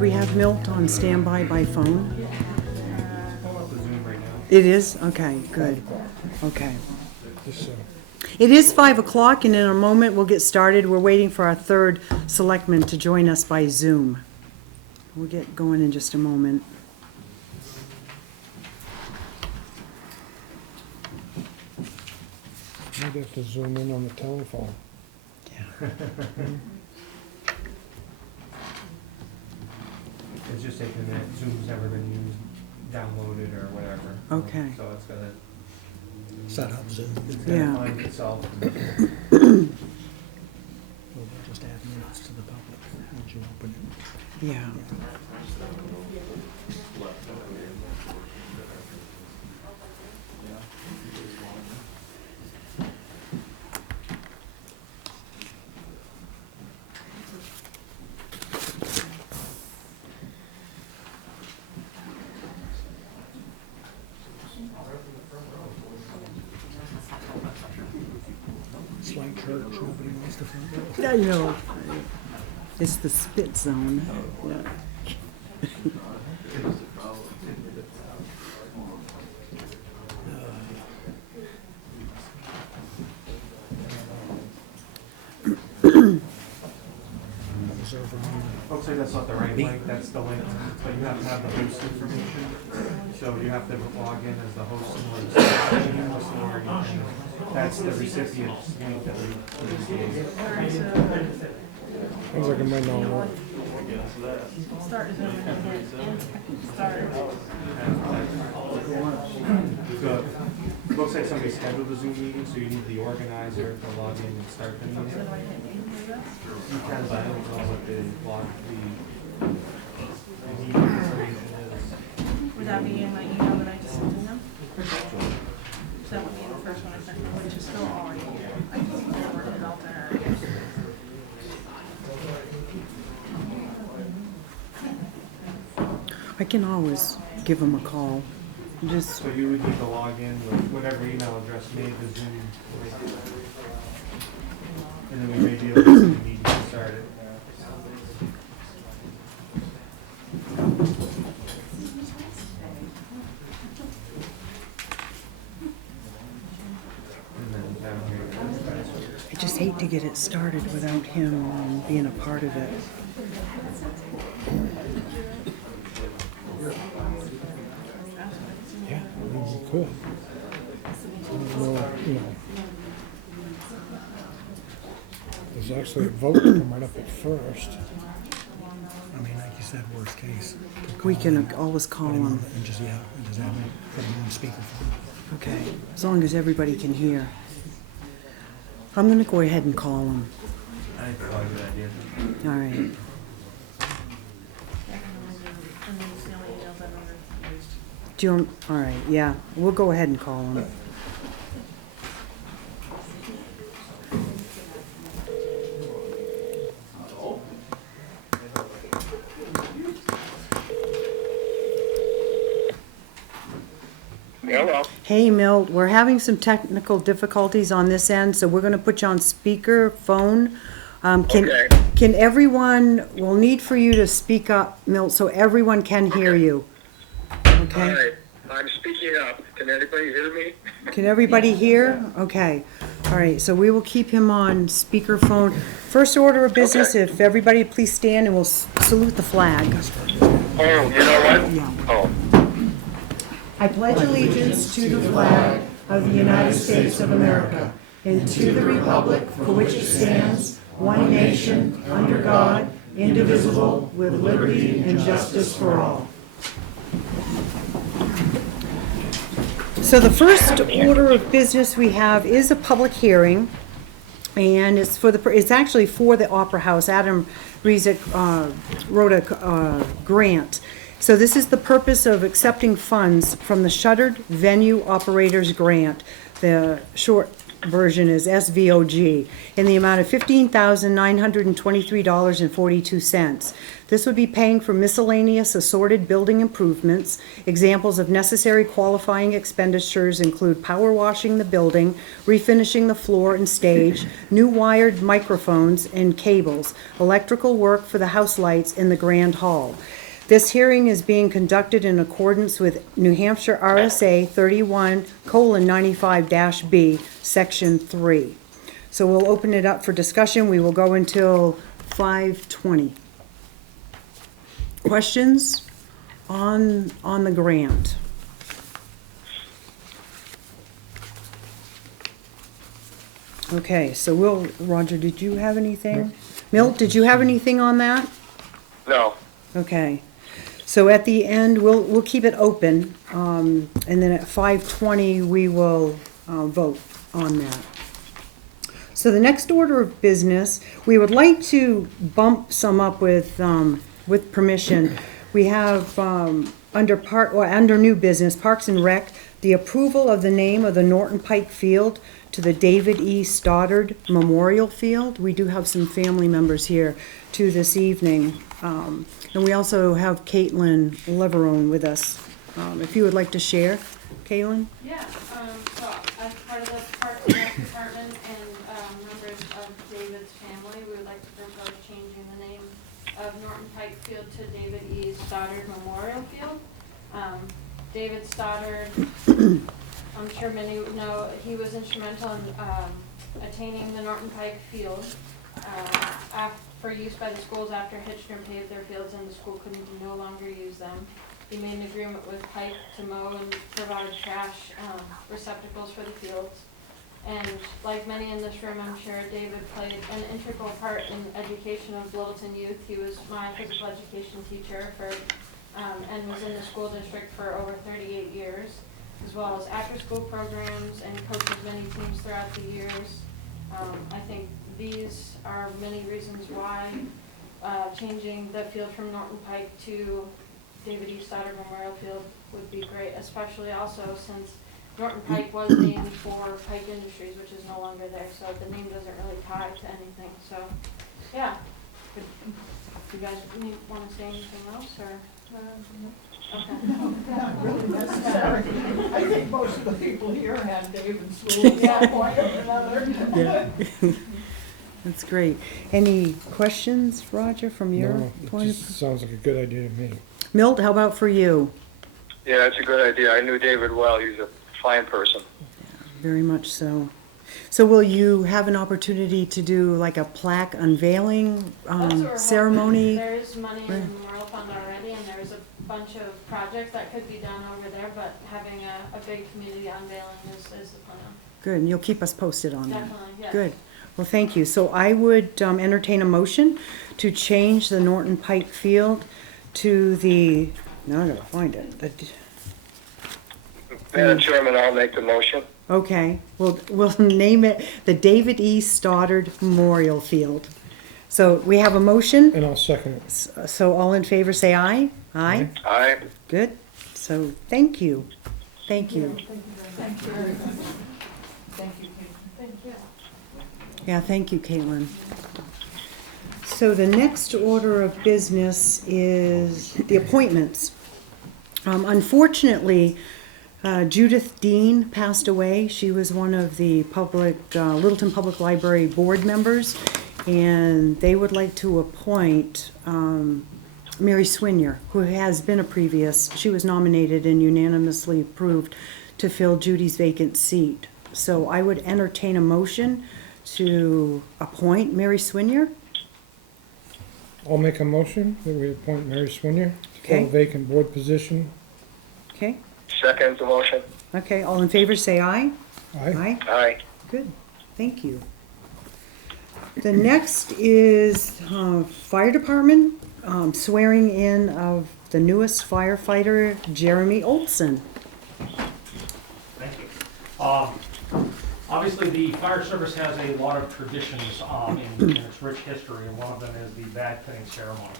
we have Milt on standby by phone? Pull up the Zoom right now. It is? Okay, good. Okay. Just, It is 5 o'clock, and in a moment we'll get started. We're waiting for our third selectman to join us by Zoom. We'll get going in just a moment. maybe have to zoom in on the telephone. It's just taking that Zoom's never been used, downloaded or whatever. Okay. So it's gonna, Set up Zoom. it's Yeah. gonna find itself. We'll just add minutes to the public once you open it. Yeah. It's like church, nobody wants to find out. I know. It's the spit zone. Yeah. Looks like that's not the right link, that's the link, but you have to have the host information. So you have to log in as the host or you can, that's the recipient's link that we gave. Sounds like it might not work. Start Zoom and hit start. So it looks like somebody scheduled the Zoom meeting, so you need the organizer to log in and start the meeting. So do I hit name for this? You can, but I don't know what the meeting information is. Would that be in my email that I just sent to them? So that would be the first one I sent them, which is still already here. I just forwarded it all to her. I can always give him a call. Just, So you would need to log in with whatever email address made the Zoom link. And then we may be able to see the meeting started. And then down here. I just hate to get it started without him being a part of it. Yeah, I mean, we could. I don't know, you know. There's actually a vote to come right up at first. I mean, like you said, worst case. We can always call him. And just, yeah, and just have him put him on speakerphone. Okay, as long as everybody can hear. I'm gonna go ahead and call him. I think that's a good idea. All right. And then it's the only emails I've ever used. Do you, all right, yeah, we'll go ahead and call him. Hello. Hey, Milt, we're having some technical difficulties on this end, so we're gonna put you on speaker phone. Okay. Can everyone, we'll need for you to speak up, Milt, so everyone can hear you. All Okay? right. I'm speaking up. Can anybody hear me? Can everybody hear? Okay. All right, so we will keep him on speakerphone. First order of business, Okay. if everybody please stand and we'll salute the flag. Oh, you know what? Yeah. Oh, I pledge allegiance to the flag of the United States of America and to the republic for which it stands, one nation, under God, indivisible, with liberty and justice for all. So the first order of business we have is a public hearing, and it's for it's actually for the Opera House. Adam Rezick wrote a grant. So this is the purpose of accepting funds from the Shuttered Venue Operators Grant. The short version is SVOG, in the amount of $15,923.42. This would be paying for miscellaneous assorted building improvements. Examples of necessary qualifying expenditures include power washing the building, refinishing the floor and stage, new wired microphones and cables, electrical work for the house lights in the Grand Hall. This hearing is being conducted in accordance with New Hampshire RSA 31:95-B, Section 3. So we'll open it up for discussion. We will go until 5:20. Questions on the grant? Okay, so Roger, did you have anything? Milt, did you have anything on that? No. Okay. So at the end, we'll keep it open, and then at 5:20, we will vote on that. So the next order of business, we would like to bump some up with permission. We have under new business, Parks and Rec, the approval of the name of the Norton Pike Field to the David E. Stoddard Memorial Field. We do have some family members here too this evening. And we also have Caitlin Leverone with us. If you would like to share, Caitlin? Yeah, so as part of the Parks and Rec Department and members of David's family, we would like to propose changing the name of Norton Pike Field to David E. Stoddard Memorial Field. David Stoddard, I'm sure many would know, he was instrumental in attaining the Norton Pike Field for use by the schools after Hitchner paved their fields and the school could no longer use them. He made an agreement with Pike to mow and provide trash receptacles for the fields. And like many in this room, I'm sure David played an integral part in education of Littleton youth. He was my physical education teacher and was in the school district for over 38 years, as well as after-school programs and coaches many teams throughout the years. I think these are many reasons why changing the field from Norton Pike to David E. Stoddard Memorial Field would be great, especially also since Norton Pike was named for Pike Industries, which is no longer there, so the name doesn't really tie to anything. So, yeah. Do you guys want to say anything else, or? Okay. Not really necessary. I think most of the people here had David school at some point or another. Yeah. That's great. Any questions, Roger, from your No, it point of just sounds like a good idea to me. Milt, how about for you? Yeah, that's a good idea. I knew David well. He's a fine person. Very much so. So will you have an opportunity to do like a plaque unveiling That's what we're ceremony? hoping. There is money in the Memorial Fund already, and there's a bunch of projects that could be done over there, but having a big community unveiling is the plan. Good, and you'll keep us posted on that. Definitely, yeah. Good. Well, thank you. So I would entertain a motion to change the Norton Pike Field to the, now I gotta find it. Madam Chairman, I'll make the motion. Okay, we'll name it the David E. Stoddard Memorial Field. So we have a motion. And I'll second it. So all in favor say aye. Aye. Aye. Good. So thank you. Thank you. Thank you very much. Thank you, Kate. Thank you. Yeah, thank you, Caitlin. So the next order of business is the appointments. Unfortunately, Judith Dean passed away. She was one of the Littleton Public Library board members, and they would like to appoint Mary Swinier, who has been she was nominated and unanimously approved to fill Judy's vacant seat. So I would entertain a motion to appoint Mary Swinier. I'll make a motion that we appoint Mary Swinier to fill Okay. a vacant board position. Okay, Second the motion. okay, all in favor say aye. Aye. Aye. Good, thank you. The next is Fire Department, swearing in of the newest firefighter, Jeremy Olson. Thank you. Obviously, the fire service has a lot of traditions in its rich history, and one of them is the bag pinning ceremony.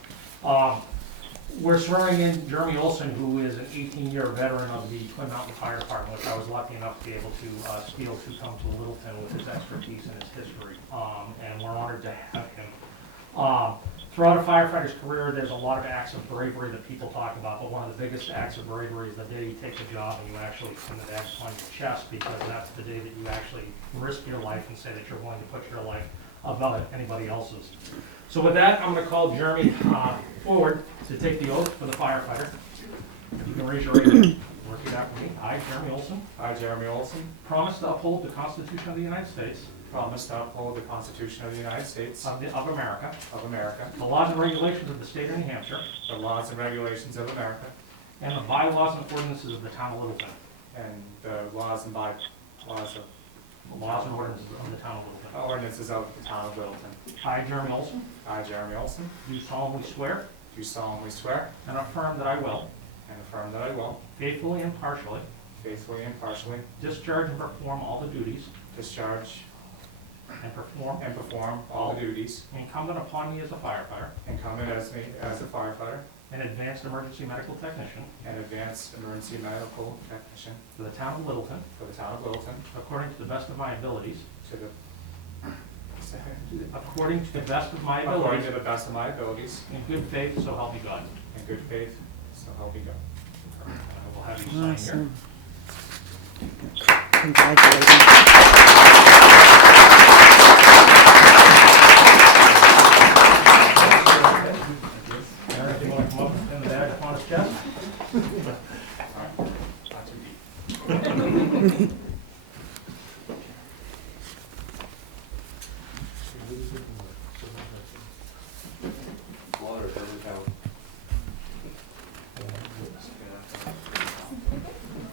We're swearing in Jeremy Olson, who is an 18-year veteran of the Twin Mountain Fire Department, which I was lucky enough to be able to steal to come to Littleton with his expertise and his history. And we're honored to have him. Throughout a firefighter's career, there's a lot of acts of bravery that people talk about, but one of the biggest acts of bravery is the day you take a job and you actually pin the badge on your chest, because that's the day that you actually risk your life and say that you're willing to put your life above anybody else's. So with that, I'm going to call Jeremy forward to take the oath for the firefighter. You can raise your right hand. Repeat after me. I, Jeremy Olson, I, Jeremy Olson, promise to uphold the Constitution of the United States promise to uphold the Constitution of the United States of America, of the laws and regulations of the state of New Hampshire, the laws and regulations of America, and the bylaws and ordinances of the town of Littleton. and the laws and ordinances of the town of Littleton. ordinances of the town of Littleton. I, Jeremy Olson, I, Jeremy Olson, do solemnly swear do solemnly swear and affirm that I will and affirm that I will faithfully and impartially faithfully and impartially discharge and perform all the duties discharge and perform and perform all the duties incumbent upon me as a firefighter incumbent as a firefighter and advanced emergency medical technician and advanced emergency medical technician for the town of Littleton, for the town of Littleton according to the best of my abilities, to the according to the best of my according abilities, to the best of my abilities, in good faith, so help me God. in good faith, so help me God. And I will have you sign here. Awesome. Congratulations. Aaron, if you want to come up and pin the badge upon his chest. Not too deep.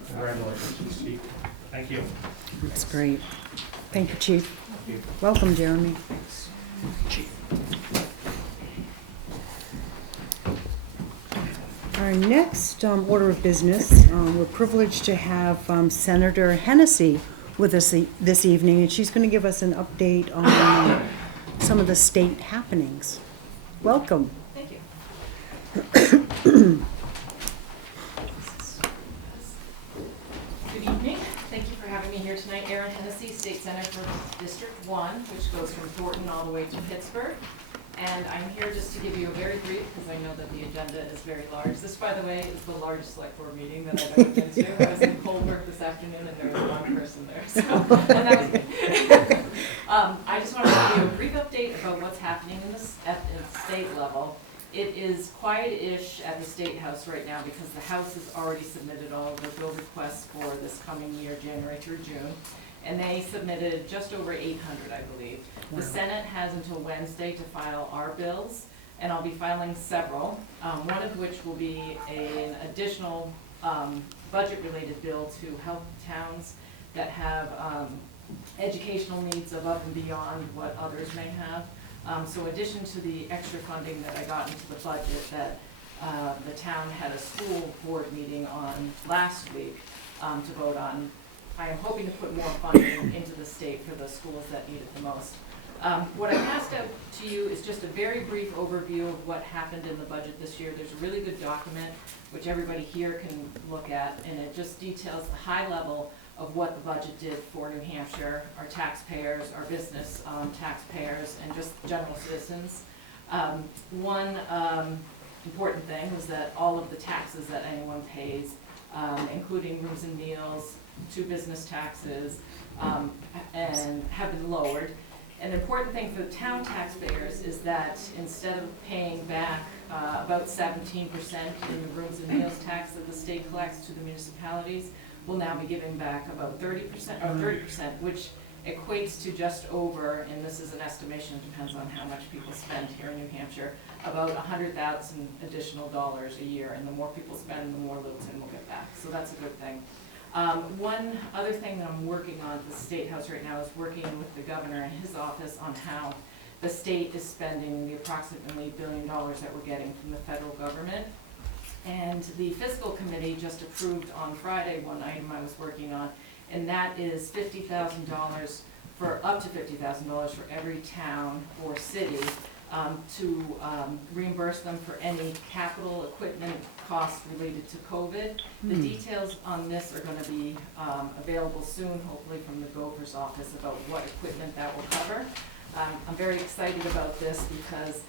Congratulations, Chief. Thank you. That's great. Thank you, Chief. Welcome, Jeremy. Our next order of business, we're privileged to have Senator Hennessy with us this evening, and she's going to give us an update on some of the state happenings. Welcome. Thank you. Good evening. Thank you for having me here tonight. Erin Hennessy, State Senator for District 1, which goes from Thornton all the way to Pittsburgh. And I'm here just to give you a very brief, because I know that the agenda is very large. This, by the way, is the largest select board meeting that I've ever been to. I was in Colbrook this afternoon, and there was one person there, so, and that was me. I just want to give you a brief update about what's happening at the state level. It is quiet-ish at the State House right now because the House has already submitted all of their bill requests for this coming year, January through June. And they submitted just over 800, I believe. The Senate has until Wednesday to file our bills, and I'll be filing several, one of which will be an additional budget-related bill to help towns that have educational needs above and beyond what others may have. So in addition to the extra funding that I got into the budget that the town had a school board meeting on last week to vote on, I am hoping to put more funding into the state for the schools that need it the most. What I passed out to you is just a very brief overview of what happened in the budget this year. There's a really good document which everybody here can look at, and it just details the high level of what the budget did for New Hampshire, our taxpayers, our business taxpayers, and just general citizens. One important thing was that all of the taxes that anyone pays, including rooms and meals, 2 business taxes, and have been lowered. An important thing for the town taxpayers is that instead of paying back about 17% in the rooms and meals tax that the state collects to the municipalities, we'll now be giving back about 30%, which equates to just over, and this is an estimation, it depends on how much people spend here in New Hampshire, about $100,000 additional dollars a year, and the more people spend, the more Littleton will get back, so that's a good thing. One other thing that I'm working on at the State House right now is working with the governor and his office on how the state is spending the approximately $1 billion that we're getting from the federal government. And the fiscal committee just approved on Friday one item I was working on, and that is $50,000 for up to $50,000 for every town or city to reimburse them for any capital equipment costs related to COVID. The details on this are gonna be available soon, hopefully from the Gopher's office, about what equipment that will cover. I'm very excited about this because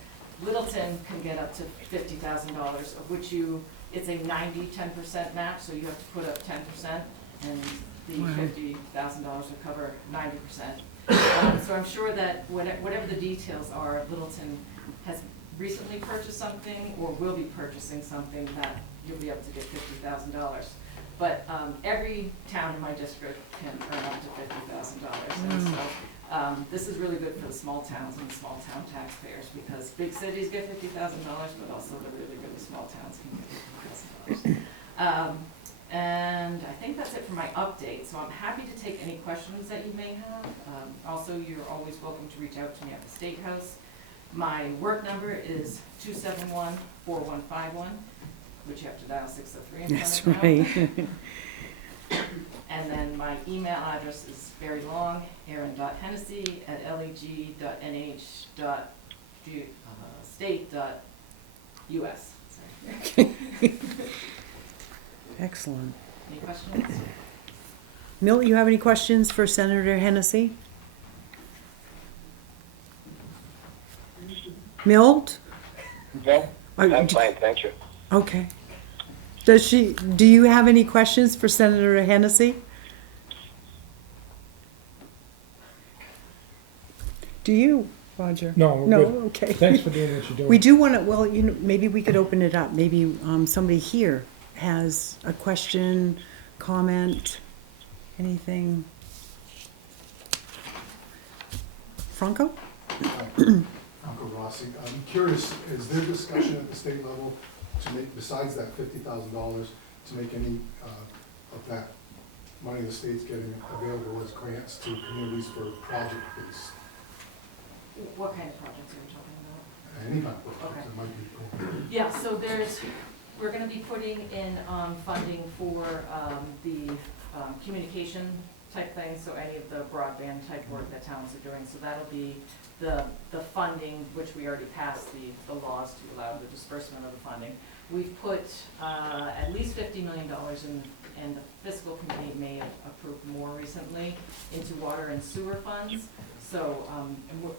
Littleton can get up to $50,000, of which it's a 10% match, so you have to put up 10%, and the $50,000 will cover 90%. So I'm sure that whatever the details are, Littleton has recently purchased something or will be purchasing something that you'll be able to get $50,000. But every town in my district can earn up to $50,000. And so this is really good for the small towns and the small town taxpayers, because big cities get $50,000, but also the really, really small towns can get $50,000. And I think that's it for my update, so I'm happy to take any questions that you may have. Also, you're always welcome to reach out to me at the State House. My work number is 271-4151, which you have to dial 603 in That's front of right. And then my email address is very long, aaron.hennessy@leg.nh.state.us. Sorry. Excellent. Any questions? Milt, you have any questions for Senator Hennessy? Milt? No, Are- I'm fine, thank you. Okay. Do you have any questions for Senator Hennessy? Do you, Roger? No, we're No, good. okay. Thanks for doing what you're doing. We do want to, well, maybe we could open it up. Maybe somebody here has a question, comment, anything. Franco? Uncle Rossi, I'm curious, is there discussion at the state level to make, besides that $50,000, to make any of that money the state's getting available as grants to communities for project-based, What kind of projects are you talking about? any kind of project Okay. that might be going? Yeah, so we're gonna be putting in, funding for, the, communication type things, so any of the broadband type work that towns are doing, so that'll be the funding, which we already passed the laws to allow the disbursement of the funding. We've put, at least $50 million in, and the fiscal committee may have approved more recently, into water and sewer funds. So,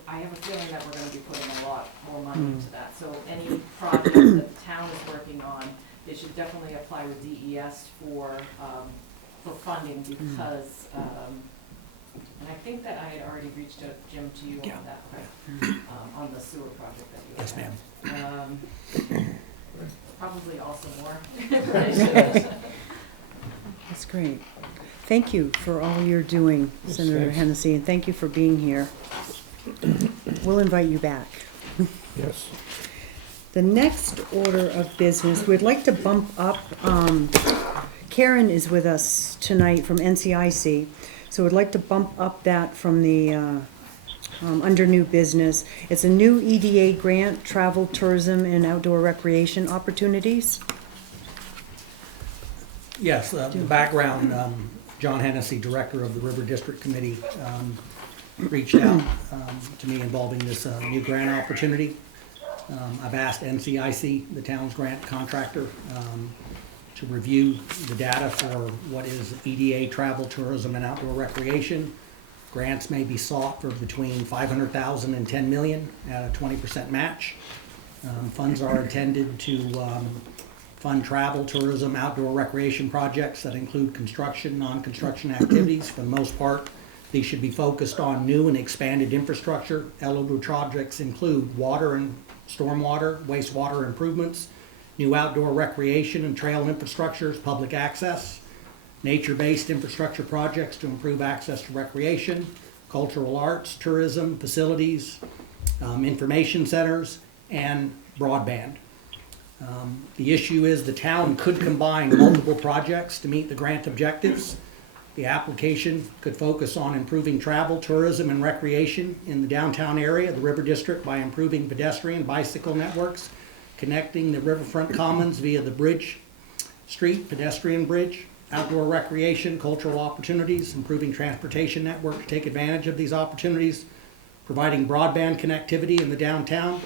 I have a feeling that we're gonna be putting a lot more money into that. So any project that the town is working on, they should definitely apply with DES for funding, because, and I think that I had already reached out, Jim, to you on that, right? On the sewer project that you had. Yes, ma'am. Probably also more. That's great. Thank you for all you're doing, Yes, Senator thanks. Hennessy, and thank you for being here. We'll invite you back. Yes. The next order of business, we'd like to bump up, Karen is with us tonight from NCIC, so we'd like to bump up that from the, under new business. It's a new EDA grant, travel, tourism, and outdoor recreation opportunities. Yes, the background, John Hennessy, Director of the River District Committee, reached out to me involving this new grant opportunity. I've asked NCIC, the town's grant contractor, to review the data for what is EDA, travel, tourism, and outdoor recreation. Grants may be sought for between $500,000 and $10 million at a 20% match. Funds are intended to fund travel, tourism, outdoor recreation projects that include construction, non-construction activities. For the most part, these should be focused on new and expanded infrastructure. Eligible projects include water and stormwater, wastewater improvements, new outdoor recreation and trail infrastructures, public access, nature-based infrastructure projects to improve access to recreation, cultural arts, tourism, facilities, information centers, and broadband. The issue is the town could combine multiple projects to meet the grant objectives. The application could focus on improving travel, tourism, and recreation in the downtown area of the River District by improving pedestrian bicycle networks, connecting the riverfront commons via the Bridge Street pedestrian bridge, outdoor recreation, cultural opportunities, improving transportation network to take advantage of these opportunities, providing broadband connectivity in the downtown.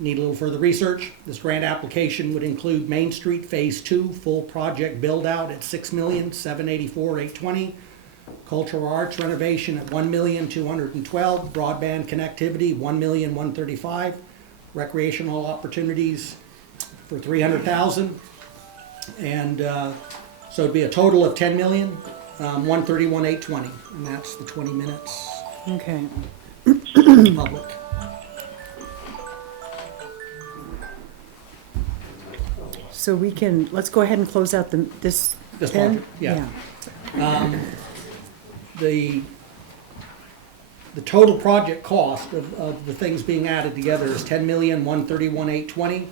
Need a little further research. This grant application would include Main Street Phase 2, full project build-out at $6,784,820. Cultural arts renovation at $1,212,000. Broadband connectivity, $1,135,000. Recreational opportunities for $300,000. And so it'd be a total of $10,131,820. And that's the 20 minutes Okay. public. So we can, let's go ahead and close out this This pen? project, yeah. The total project cost of the things being added together is $10,131,820,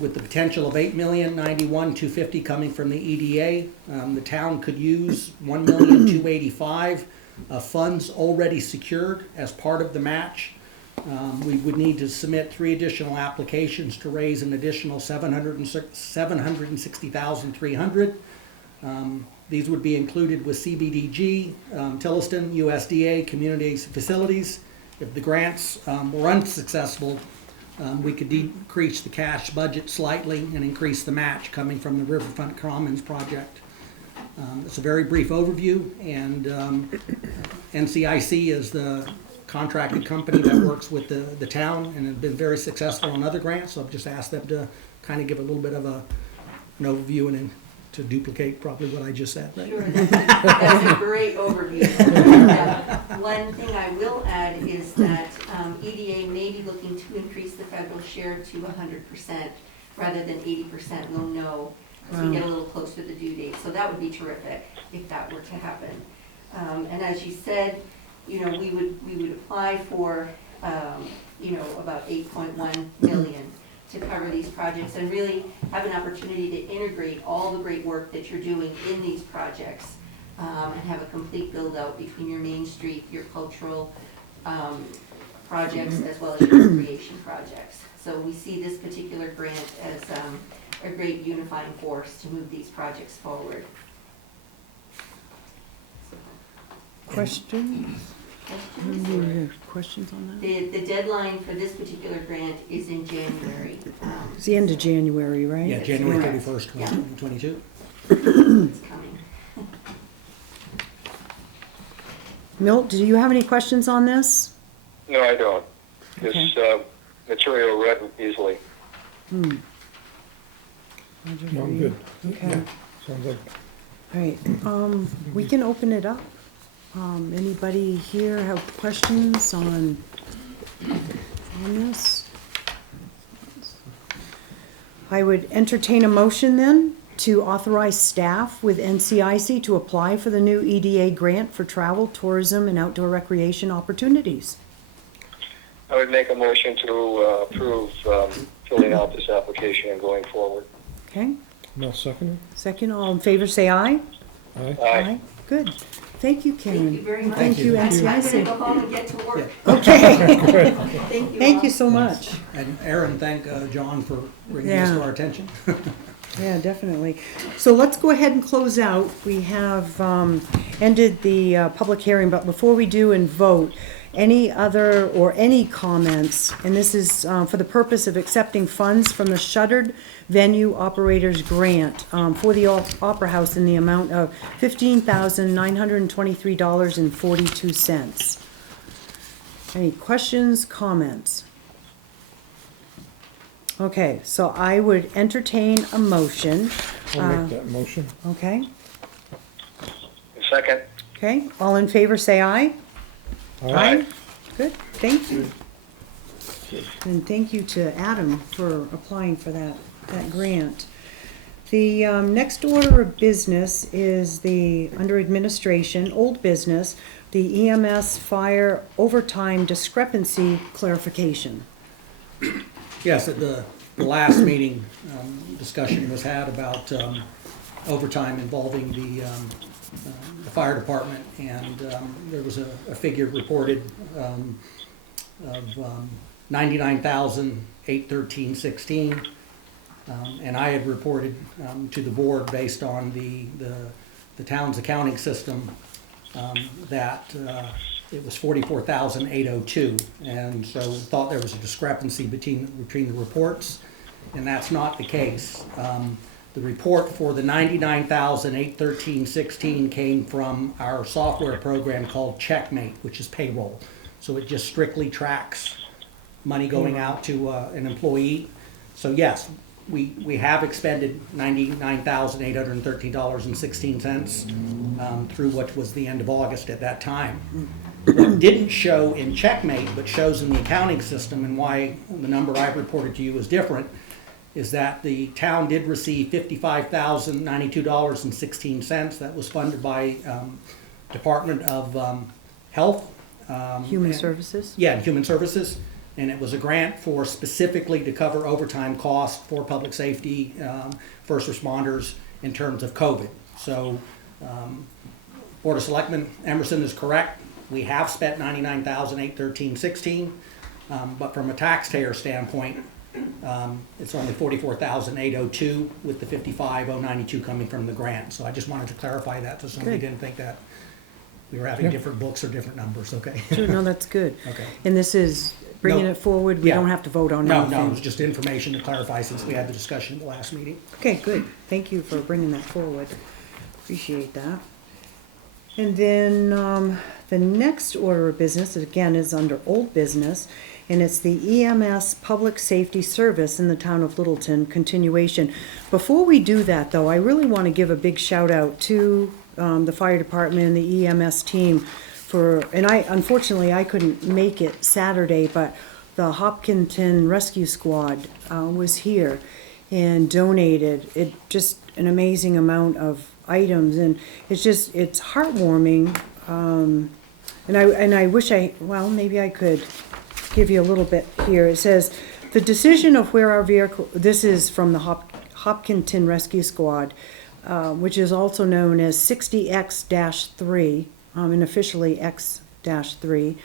with the potential of $8,091,250 coming from the EDA. The town could use $1,285,000 of funds already secured as part of the match. We would need to submit 3 additional applications to raise an additional $760,300. These would be included with CBDG, Tilliston, USDA, Community Facilities. If the grants were unsuccessful, we could decrease the cash budget slightly and increase the match coming from the Riverfront Commons project. It's a very brief overview, and NCIC is the contracted company that works with the town and have been very successful on other grants, so I've just asked them to kind of give a little bit of an overview and to duplicate probably what I just said. Right? Sure, that's a great overview. One thing I will add is that EDA may be looking to increase the federal share to 100% rather than 80%. We'll know as we get a little closer to the due date. So that would be terrific if that were to happen. And as you said, we would apply for about 8.1 million to cover these projects and really have an opportunity to integrate all the great work that you're doing in these projects and have a complete build out between your Main Street, your cultural projects, as well as your recreation projects. So we see this particular grant as a great unifying force to move these projects forward. Questions? Any questions on that? The deadline for this particular grant is in January. It's the end of January, right? Yeah, January 31st, 2022. It's coming. Milt, do you have any questions on this? No, I don't. Okay. This material read easily. Roger No, for I'm you. good. Okay. Yeah, sounds like, All right, we can open it up. Anybody here have questions on this? I would entertain a motion then to authorize staff with NCIC to apply for the new EDA grant for travel, tourism, and outdoor recreation opportunities. I would make a motion to approve filling out this application and going forward. Okay, no second? second, all in favor say aye. Aye. Aye. Good. Thank you, Karen. Thank you very much. Thank you, I'm going to NCIC. go home and get to work. Okay, Thank you. thank all. you so much. And Aaron, thank John for bringing this to Yeah. our attention. Yeah, definitely. So let's go ahead and close out. We have ended the public hearing, but before we do and vote, any other or any comments, and this is for the purpose of accepting funds from the Shuttered Venue Operators Grant for the Opera House in the amount of $15,923.42. Any questions, comments? Okay, so I would entertain a motion. I'll make that motion. Okay, Second. okay, all in favor say aye. Aye. Good, thank you. And thank you to Adam for applying for that grant. The next order of business is under administration, old business, the EMS fire overtime discrepancy clarification. Yes, at the last meeting, discussion was had about overtime involving the fire department, and there was a figure reported of $99,813.16, and I had reported to the board based on the town's accounting system that it was 44,802, and so thought there was a discrepancy between the reports, and that's not the case. The report for the 99,813.16 came from our software program called Checkmate, which is payroll. So it just strictly tracks money going out to an employee. So yes, we have expended $99,813.16 through what was the end of August at that time. What didn't show in Checkmate, but shows in the accounting system, and why the number I've reported to you is different, is that the town did receive $55,092.16. That was funded by Department of Health. Human Services? Yeah, Human Services. And it was a grant for specifically to cover overtime costs for public safety, first responders in terms of COVID. So Board of Selectmen, Emerson is correct. We have spent $99,813.16, but from a taxpayer standpoint, it's only $44,802 with the $55,092 coming from the grant. So I just wanted to clarify that so somebody didn't think that we were having different books or different numbers, okay? Sure, no, that's good. Okay. And this is bringing it forward, we don't have to vote on anything? No, it was just information to clarify since we had the discussion at the last meeting. Okay, good. Thank you for bringing that forward. Appreciate that. And then the next order of business, again, is under old business, and it's the EMS Public Safety Service in the town of Littleton continuation. Before we do that, though, I really want to give a big shout out to the fire department and the EMS team for, and unfortunately I couldn't make it Saturday, but the Hopkinton Rescue Squad was here and donated just an amazing amount of items, and it's heartwarming. And I wish maybe I could give you a little bit here. It says, the decision of where our vehicle, this is from the Hopkinton Rescue Squad, which is also known as 60X-3, and officially X-3.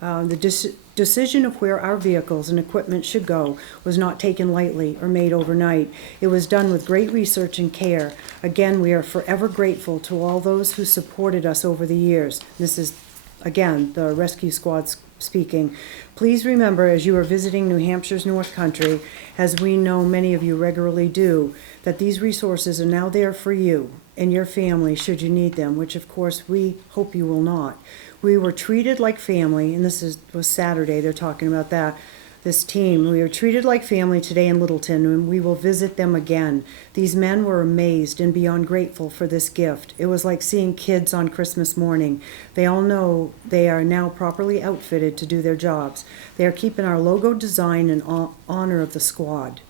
The decision of where our vehicles and equipment should go was not taken lightly or made overnight. It was done with great research and care. Again, we are forever grateful to all those who supported us over the years. This is, again, the rescue squad speaking. Please remember, as you are visiting New Hampshire's North Country, as we know many of you regularly do, that these resources are now there for you and your family should you need them, which of course we hope you will not. We were treated like family, and this was Saturday, they're talking about that, this team. We were treated like family today in Littleton, and we will visit them again. These men were amazed and beyond grateful for this gift. It was like seeing kids on Christmas morning. They all know they are now properly outfitted to do their jobs. They are keeping our logo design in honor of the squad,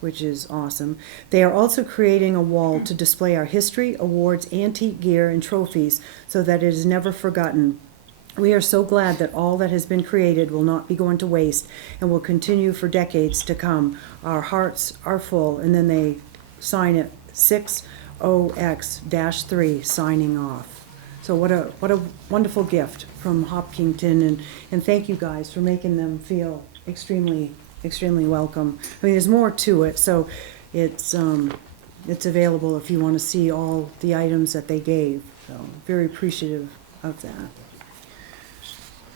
which is awesome. They are also creating a wall to display our history, awards, antique gear, and trophies so that it is never forgotten. We are so glad that all that has been created will not be going to waste and will continue for decades to come. Our hearts are full, and then they sign it 60X-3, signing off. So what a wonderful gift from Hopkinton, and thank you guys for making them feel extremely welcome. I mean, there's more to it, so it's available if you want to see all the items that they gave. So very appreciative of that.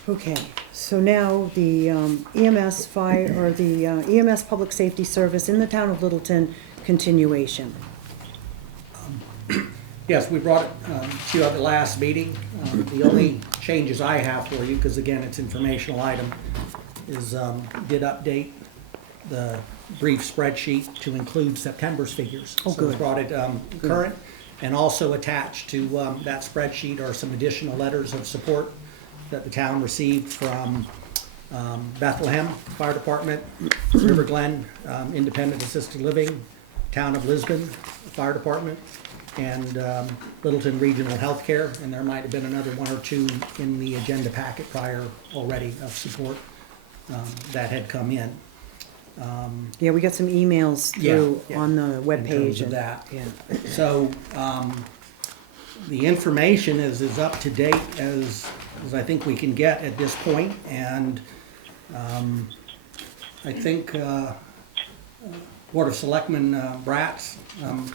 Okay, so now the EMS Public Safety Service in the town of Littleton continuation. Yes, we brought it to you at the last meeting. The only changes I have for you, because again, it's informational item, is did update the brief spreadsheet to include September's figures. Oh, so good. We brought it current, and also attached to that spreadsheet are some additional letters of support that the town received from Bethlehem Fire Department, River Glen Independent Assisted Living, Town of Lisbon Fire Department, and Littleton Regional Healthcare, and there might have been another one or two in the agenda packet prior already of support that had come in. Yeah, we got some emails through on the webpage of that. Yeah. So the information is as up to date as I think we can get at this point, and I think Board of Selectmen, Bratz,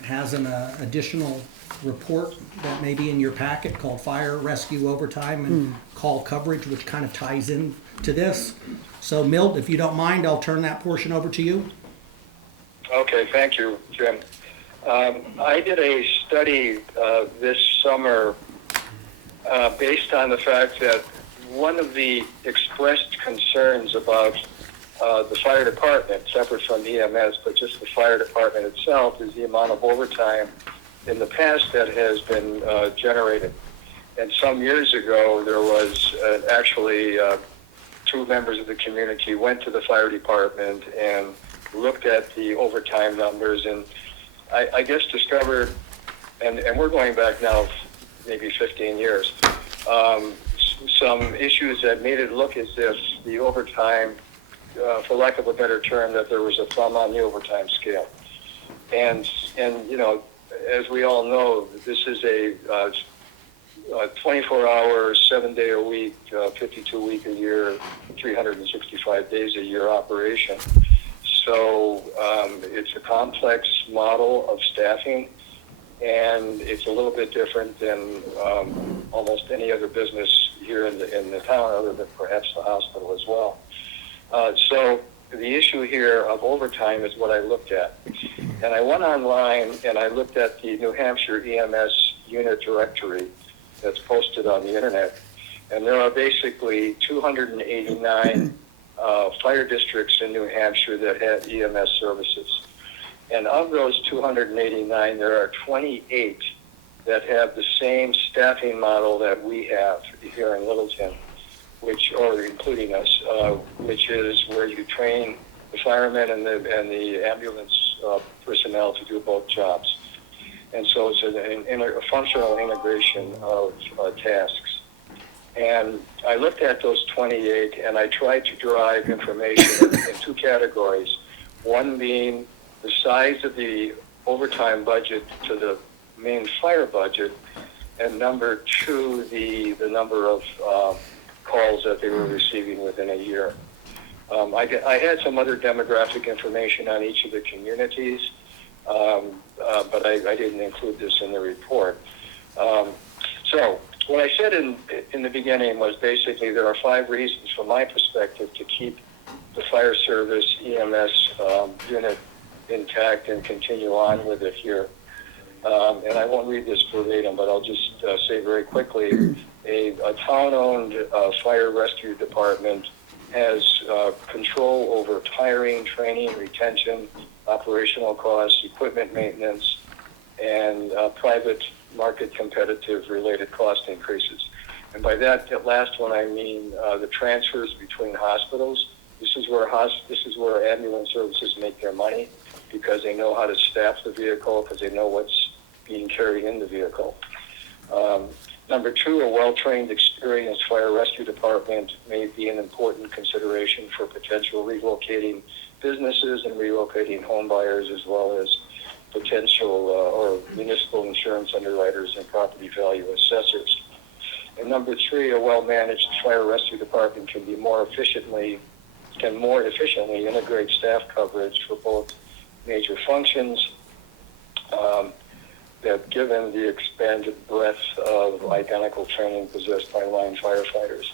has an additional report that may be in your packet called Fire Rescue Overtime and Call Coverage, which kind of ties in to this. So Milt, if you don't mind, I'll turn that portion over to you. Okay, thank you, Jim. I did a study this summer based on the fact that one of the expressed concerns about the fire department, separate from EMS, but just the fire department itself, is the amount of overtime in the past that has been generated. And some years ago, there was actually two members of the community went to the fire department and looked at the overtime numbers, and I guess discovered, and we're going back now maybe 15 years, some issues that made it look as if the overtime, for lack of a better term, that there was a thumb on the overtime scale. And you know, as we all know, this is a 24-hour, 7-day-a-week, 52-week-a-year, 365 days a year operation. So it's a complex model of staffing, and it's a little bit different than almost any other business here in the town, other than perhaps the hospital as well. So the issue here of overtime is what I looked at. And I went online and I looked at the New Hampshire EMS unit directory that's posted on the internet. And there are basically 289 fire districts in New Hampshire that have EMS services. And of those 289, there are 28 that have the same staffing model that we have here in Littleton, or including us, which is where you train the firemen and the ambulance personnel to do both jobs. And so it's a functional integration of tasks. And I looked at those 28 and I tried to derive information in two categories. One being the size of the overtime budget to the main fire budget, and number two, the number of calls that they were receiving within a year. I had some other demographic information on each of the communities, but I didn't include this in the report. So what I said in the beginning was basically there are 5 reasons from my perspective to keep the fire service EMS unit intact and continue on with it here. And I won't read this verbatim, but I'll just say very quickly, a town-owned fire rescue department has control over hiring, training, retention, operational costs, equipment maintenance, and private market competitive related cost increases. And by that last one, I mean the transfers between hospitals. This is where ambulance services make their money, because they know how to staff the vehicle, because they know what's being carried in the vehicle. Number 2, a well-trained, experienced fire rescue department may be an important consideration for potential relocating businesses and relocating home buyers, as well as potential or municipal insurance underwriters and property value assessors. And number 3, a well-managed fire rescue department can more efficiently integrate staff coverage for both major functions, that given the expanded breadth of identical training possessed by line firefighters.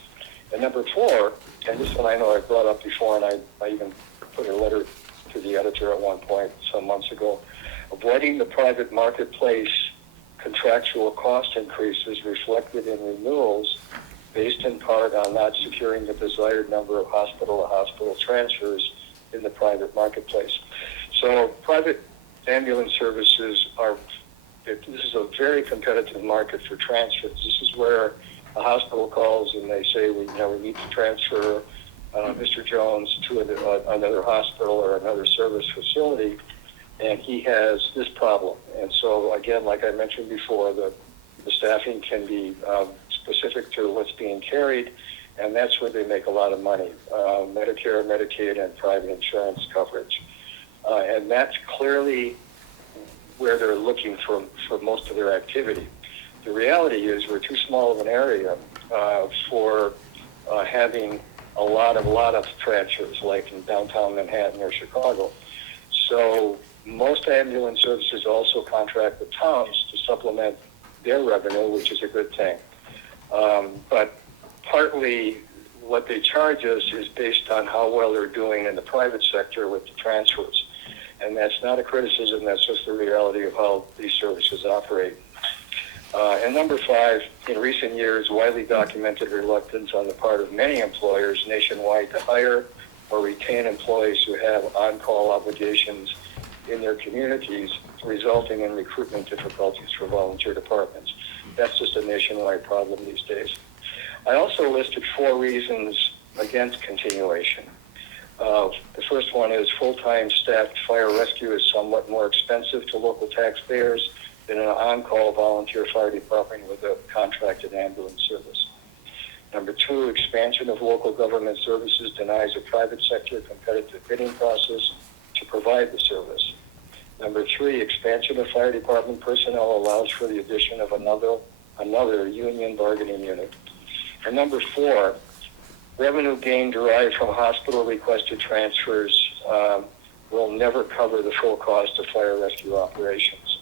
And number 4, and this one I know I brought up before, and I even put a letter to the editor at one point some months ago, avoiding the private marketplace contractual cost increases reflected in renewals based in part on not securing the desired number of hospital-to-hospital transfers in the private marketplace. So private ambulance services this is a very competitive market for transfers. This is where a hospital calls and they say, we need to transfer Mr. Jones to another hospital or another service facility, and he has this problem. And so, again, like I mentioned before, the staffing can be specific to what's being carried, and that's where they make a lot of money, Medicare, Medicaid, and private insurance coverage. And that's clearly where they're looking for most of their activity. The reality is we're too small of an area for having a lot of transfers, like in downtown Manhattan or Chicago. So most ambulance services also contract with towns to supplement their revenue, which is a good thing. But partly what they charge us is based on how well they're doing in the private sector with the transfers. And that's not a criticism, that's just the reality of how these services operate. And number 5, in recent years, widely documented reluctance on the part of many employers nationwide to hire or retain employees who have on-call obligations in their communities, resulting in recruitment difficulties for volunteer departments. That's just a nationwide problem these days. I also listed 4 reasons against continuation. The first one is full-time staffed fire rescue is somewhat more expensive to local taxpayers than an on-call volunteer fire department with a contracted ambulance service. Number 2, expansion of local government services denies a private sector competitive bidding process to provide the service. Number 3, expansion of fire department personnel allows for the addition of another union bargaining unit. And number 4, revenue gain derived from hospital requested transfers will never cover the full cost of fire rescue operations.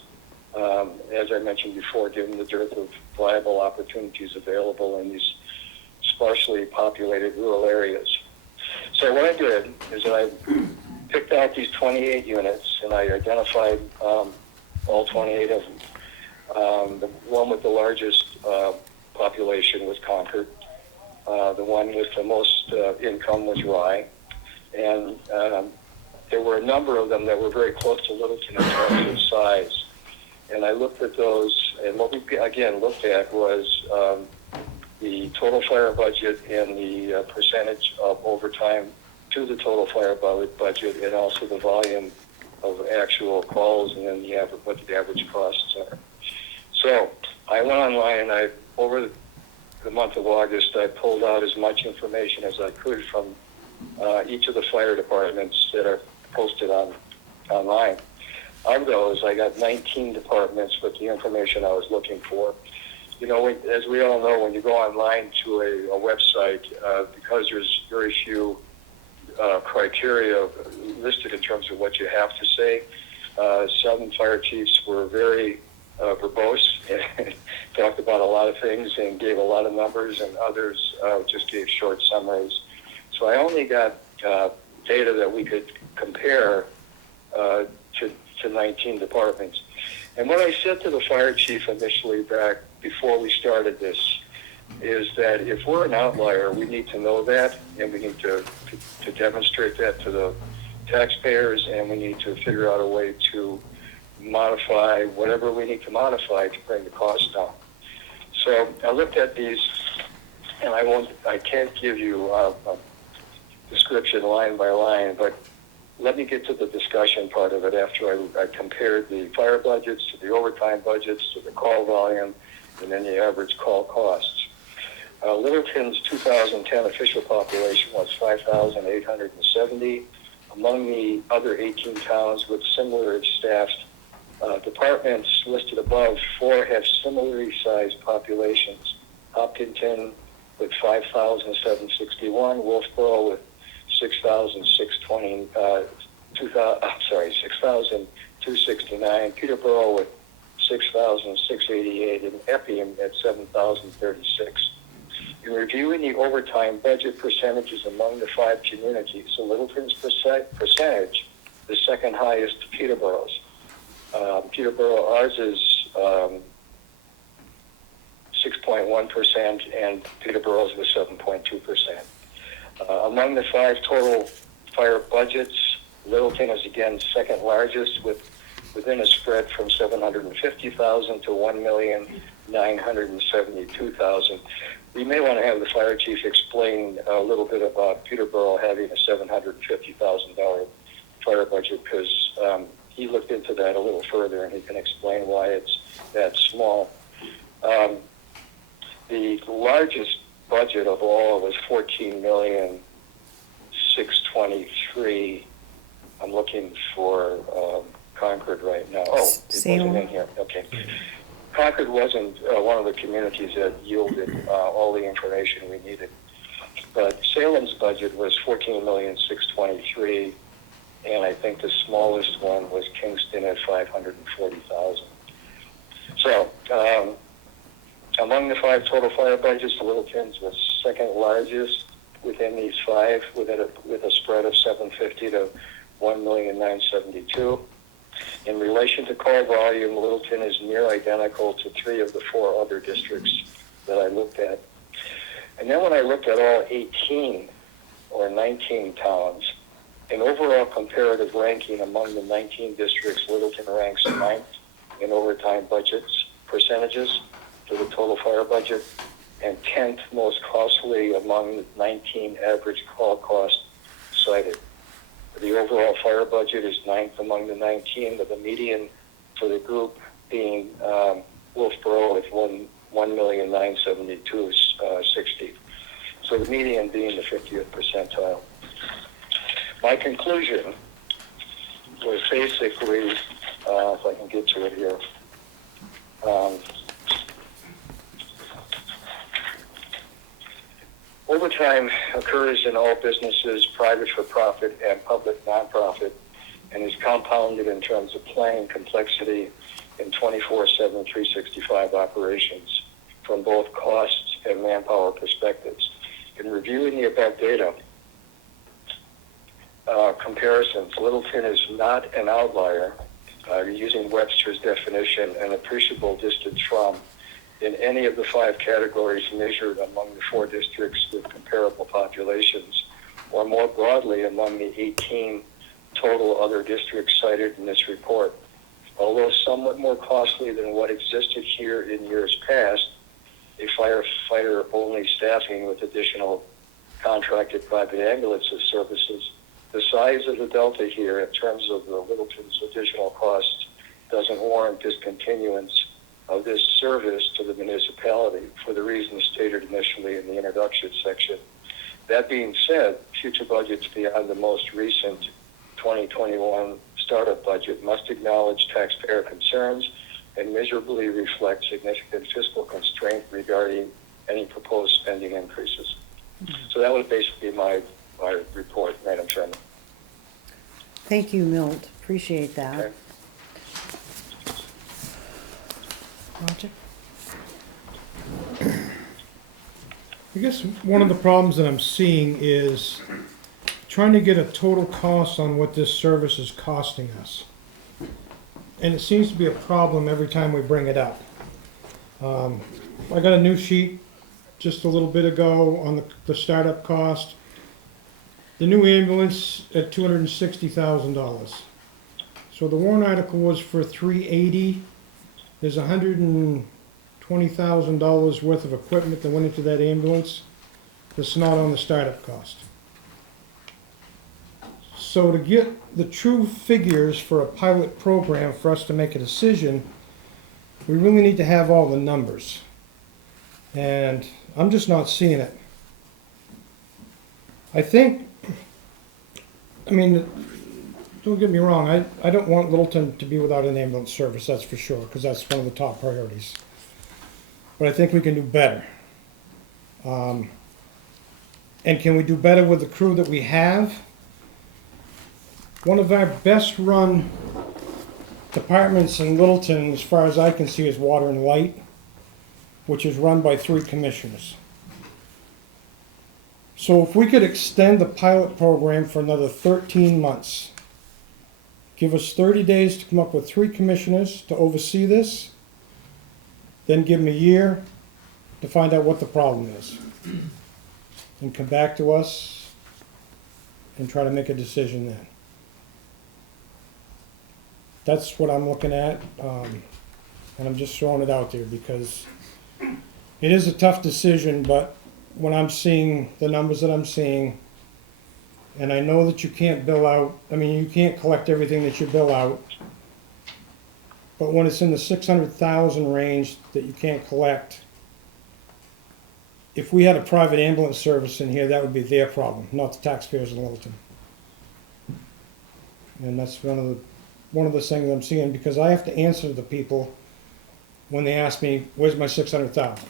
As I mentioned before, given the dearth of viable opportunities available in these sparsely populated rural areas. So what I did is that I picked out these 28 units and I identified all 28 of them. The one with the largest population was Concord. The one with the most income was Rye. And there were a number of them that were very close to Littleton in terms of size. And I looked at those, and what we again looked at was the total fire budget and the percentage of overtime to the total fire budget, and also the volume of actual calls, and then what the average costs are. So I went online, and over the month of August, I pulled out as much information as I could from each of the fire departments that are posted online. Of those, I got 19 departments with the information I was looking for. You know, as we all know, when you go online to a website, because there's very few criteria listed in terms of what you have to say, some fire chiefs were very verbose and talked about a lot of things and gave a lot of numbers, and others just gave short summaries. So I only got data that we could compare to 19 departments. And what I said to the fire chief initially back before we started this is that if we're an outlier, we need to know that, and we need to demonstrate that to the taxpayers, and we need to figure out a way to modify whatever we need to modify to bring the cost down. So I looked at these, and I can't give you a description line by line, but let me get to the discussion part of it after I compared the fire budgets to the overtime budgets to the call volume and then the average call costs. Littleton's 2010 official population was 5,870. Among the other 18 towns with similar staffed departments listed above, 4 have similarly sized populations. Hopkinton with 5,761, Wolfboro with 6,269, Peterborough with 6,688, and Effingham at 7,036. In reviewing the overtime budget percentages among the 5 communities, so Littleton's percentage is second highest to Peterborough's. Peterborough, ours is 6.1%, and Peterborough's was 7.2%. Among the 5 total fire budgets, Littleton is again second largest, within a spread from $750,000 to $1,972,000. We may want to have the fire chief explain a little bit about Peterborough having a $750,000 fire budget, because he looked into that a little further, and he can explain why it's that small. The largest budget of all was $14,623,000. I'm looking for Concord right now. Oh, it wasn't in here. Okay. Concord wasn't one of the communities that yielded all the information we needed. But Salem's budget was $14,623,000, and I think the smallest one was Kingston at 540,000. So, among the 5 total fire budgets, Littleton's the second largest within these 5, with a spread of 750 to 1,972,000. In relation to call volume, Littleton is near identical to 3 of the 4 other districts that I looked at. And then when I looked at all 18 or 19 towns, in overall comparative ranking among the 19 districts, Littleton ranks 9th in overtime budgets percentages to the total fire budget, and 10th most costly among the 19 average call cost cited. The overall fire budget is 9th among the 19, with the median for the group being Wolfboro with 1,972,060. So the median being the 50th percentile. My conclusion was basically, if I can get to it here, overtime occurs in all businesses, private for profit and public nonprofit, and is compounded in terms of planning complexity in 24/7, 365 operations from both costs and manpower perspectives. In reviewing the above data comparisons, Littleton is not an outlier, using Webster's definition, an appreciable distance from in any of the 5 categories measured among the 4 districts with comparable populations, or more broadly among the 18 total other districts cited in this report. Although somewhat more costly than what existed here in years past, a firefighter-only staffing with additional contracted private ambulance services, the size of the delta here in terms of the Littleton's additional costs doesn't warrant discontinuance of this service to the municipality for the reasons stated initially in the introduction section. That being said, future budgets beyond the most recent 2021 startup budget must acknowledge taxpayer concerns and miserably reflect significant fiscal constraint regarding any proposed spending increases. So that was basically my report, Madam Chairman. Thank you, Milt. Appreciate that. Okay. Roger? I guess one of the problems that I'm seeing is trying to get a total cost on what this service is costing us. And it seems to be a problem every time we bring it up. I got a new sheet just a little bit ago on the startup cost. The new ambulance at $260,000. So the warrant article was for $380,000. There's $120,000 worth of equipment that went into that ambulance that's not on the startup cost. So to get the true figures for a pilot program for us to make a decision, we really need to have all the numbers. And I'm just not seeing it. I mean, don't get me wrong, I don't want Littleton to be without an ambulance service, that's for sure, because that's one of the top priorities. But I think we can do better. And can we do better with the crew that we have? One of our best run departments in Littleton, as far as I can see, is Water and Light, which is run by 3 commissioners. So if we could extend the pilot program for another 13 months, give us 30 days to come up with 3 commissioners to oversee this, then give them a year to find out what the problem is, and come back to us and try to make a decision then. That's what I'm looking at, and I'm just throwing it out there because it is a tough decision, but when I'm seeing the numbers that I'm seeing, and I know that you can't bill out, you can't collect everything that you bill out, but when it's in the 600,000 range that you can't collect, if we had a private ambulance service in here, that would be their problem, not the taxpayers in Littleton. And that's one of the things I'm seeing, because I have to answer to the people when they ask me, where's my 600,000?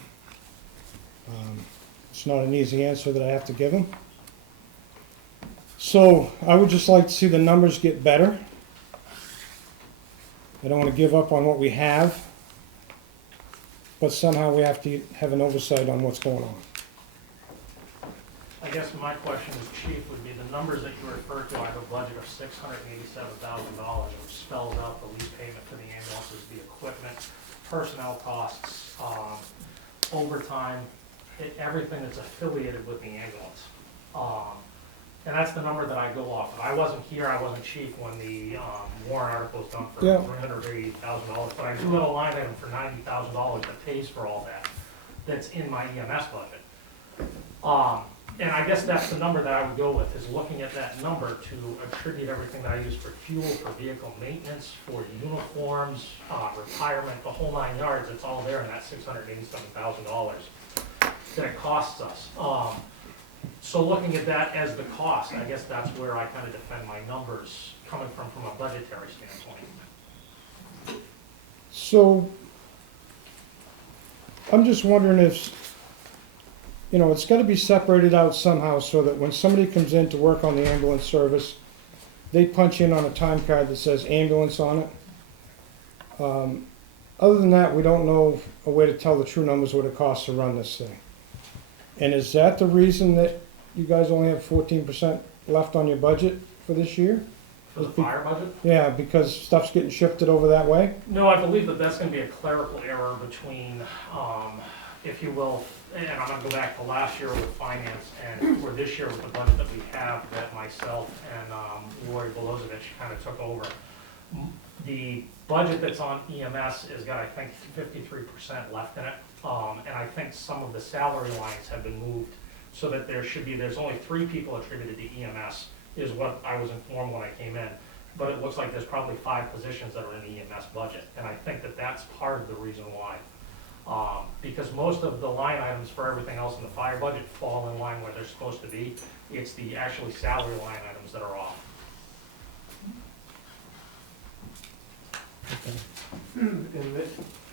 It's not an easy answer that I have to give them. So I would just like to see the numbers get better. I don't want to give up on what we have, but somehow we have to have an oversight on what's going on. I guess my question as chief would be the numbers that you referred to. I have a budget of $687,000, which spells out the lease payment for the ambulances, the equipment, personnel costs, overtime, everything that's affiliated with the ambulance. And that's the number that I go off of. I wasn't here, I wasn't chief when the warrant article was done for Yeah. $380,000, but I do have a line item for $90,000 that pays for all that, that's in my EMS budget. And I guess that's the number that I would go with, is looking at that number to attribute everything that I use for fuel, for vehicle maintenance, for uniforms, retirement, the whole 9 yards. It's all there in that $687,000 that it costs us. So looking at that as the cost, I guess that's where I kind of defend my numbers coming from a budgetary standpoint. So I'm just wondering if, you know, it's got to be separated out somehow so that when somebody comes in to work on the ambulance service, they punch in on a time card that says ambulance on it. Other than that, we don't know a way to tell the true numbers what it costs to run this thing. And is that the reason that you guys only have 14% left on your budget for this year? For the fire budget? Yeah, because stuff's getting shifted over that way? No, I believe that that's going to be a clerical error between, if you will, and I'm going to go back to last year with finance and for this year with the budget that we have that myself and Lori Belozovich kind of took over. The budget that's on EMS has got, I think, 53% left in it. And I think some of the salary lines have been moved so that there's only 3 people attributed to EMS, is what I was informed when I came in. But it looks like there's probably 5 positions that are in the EMS budget. And I think that that's part of the reason why. Because most of the line items for everything else in the fire budget fall in line where they're supposed to be. It's the actually salary line items that are off.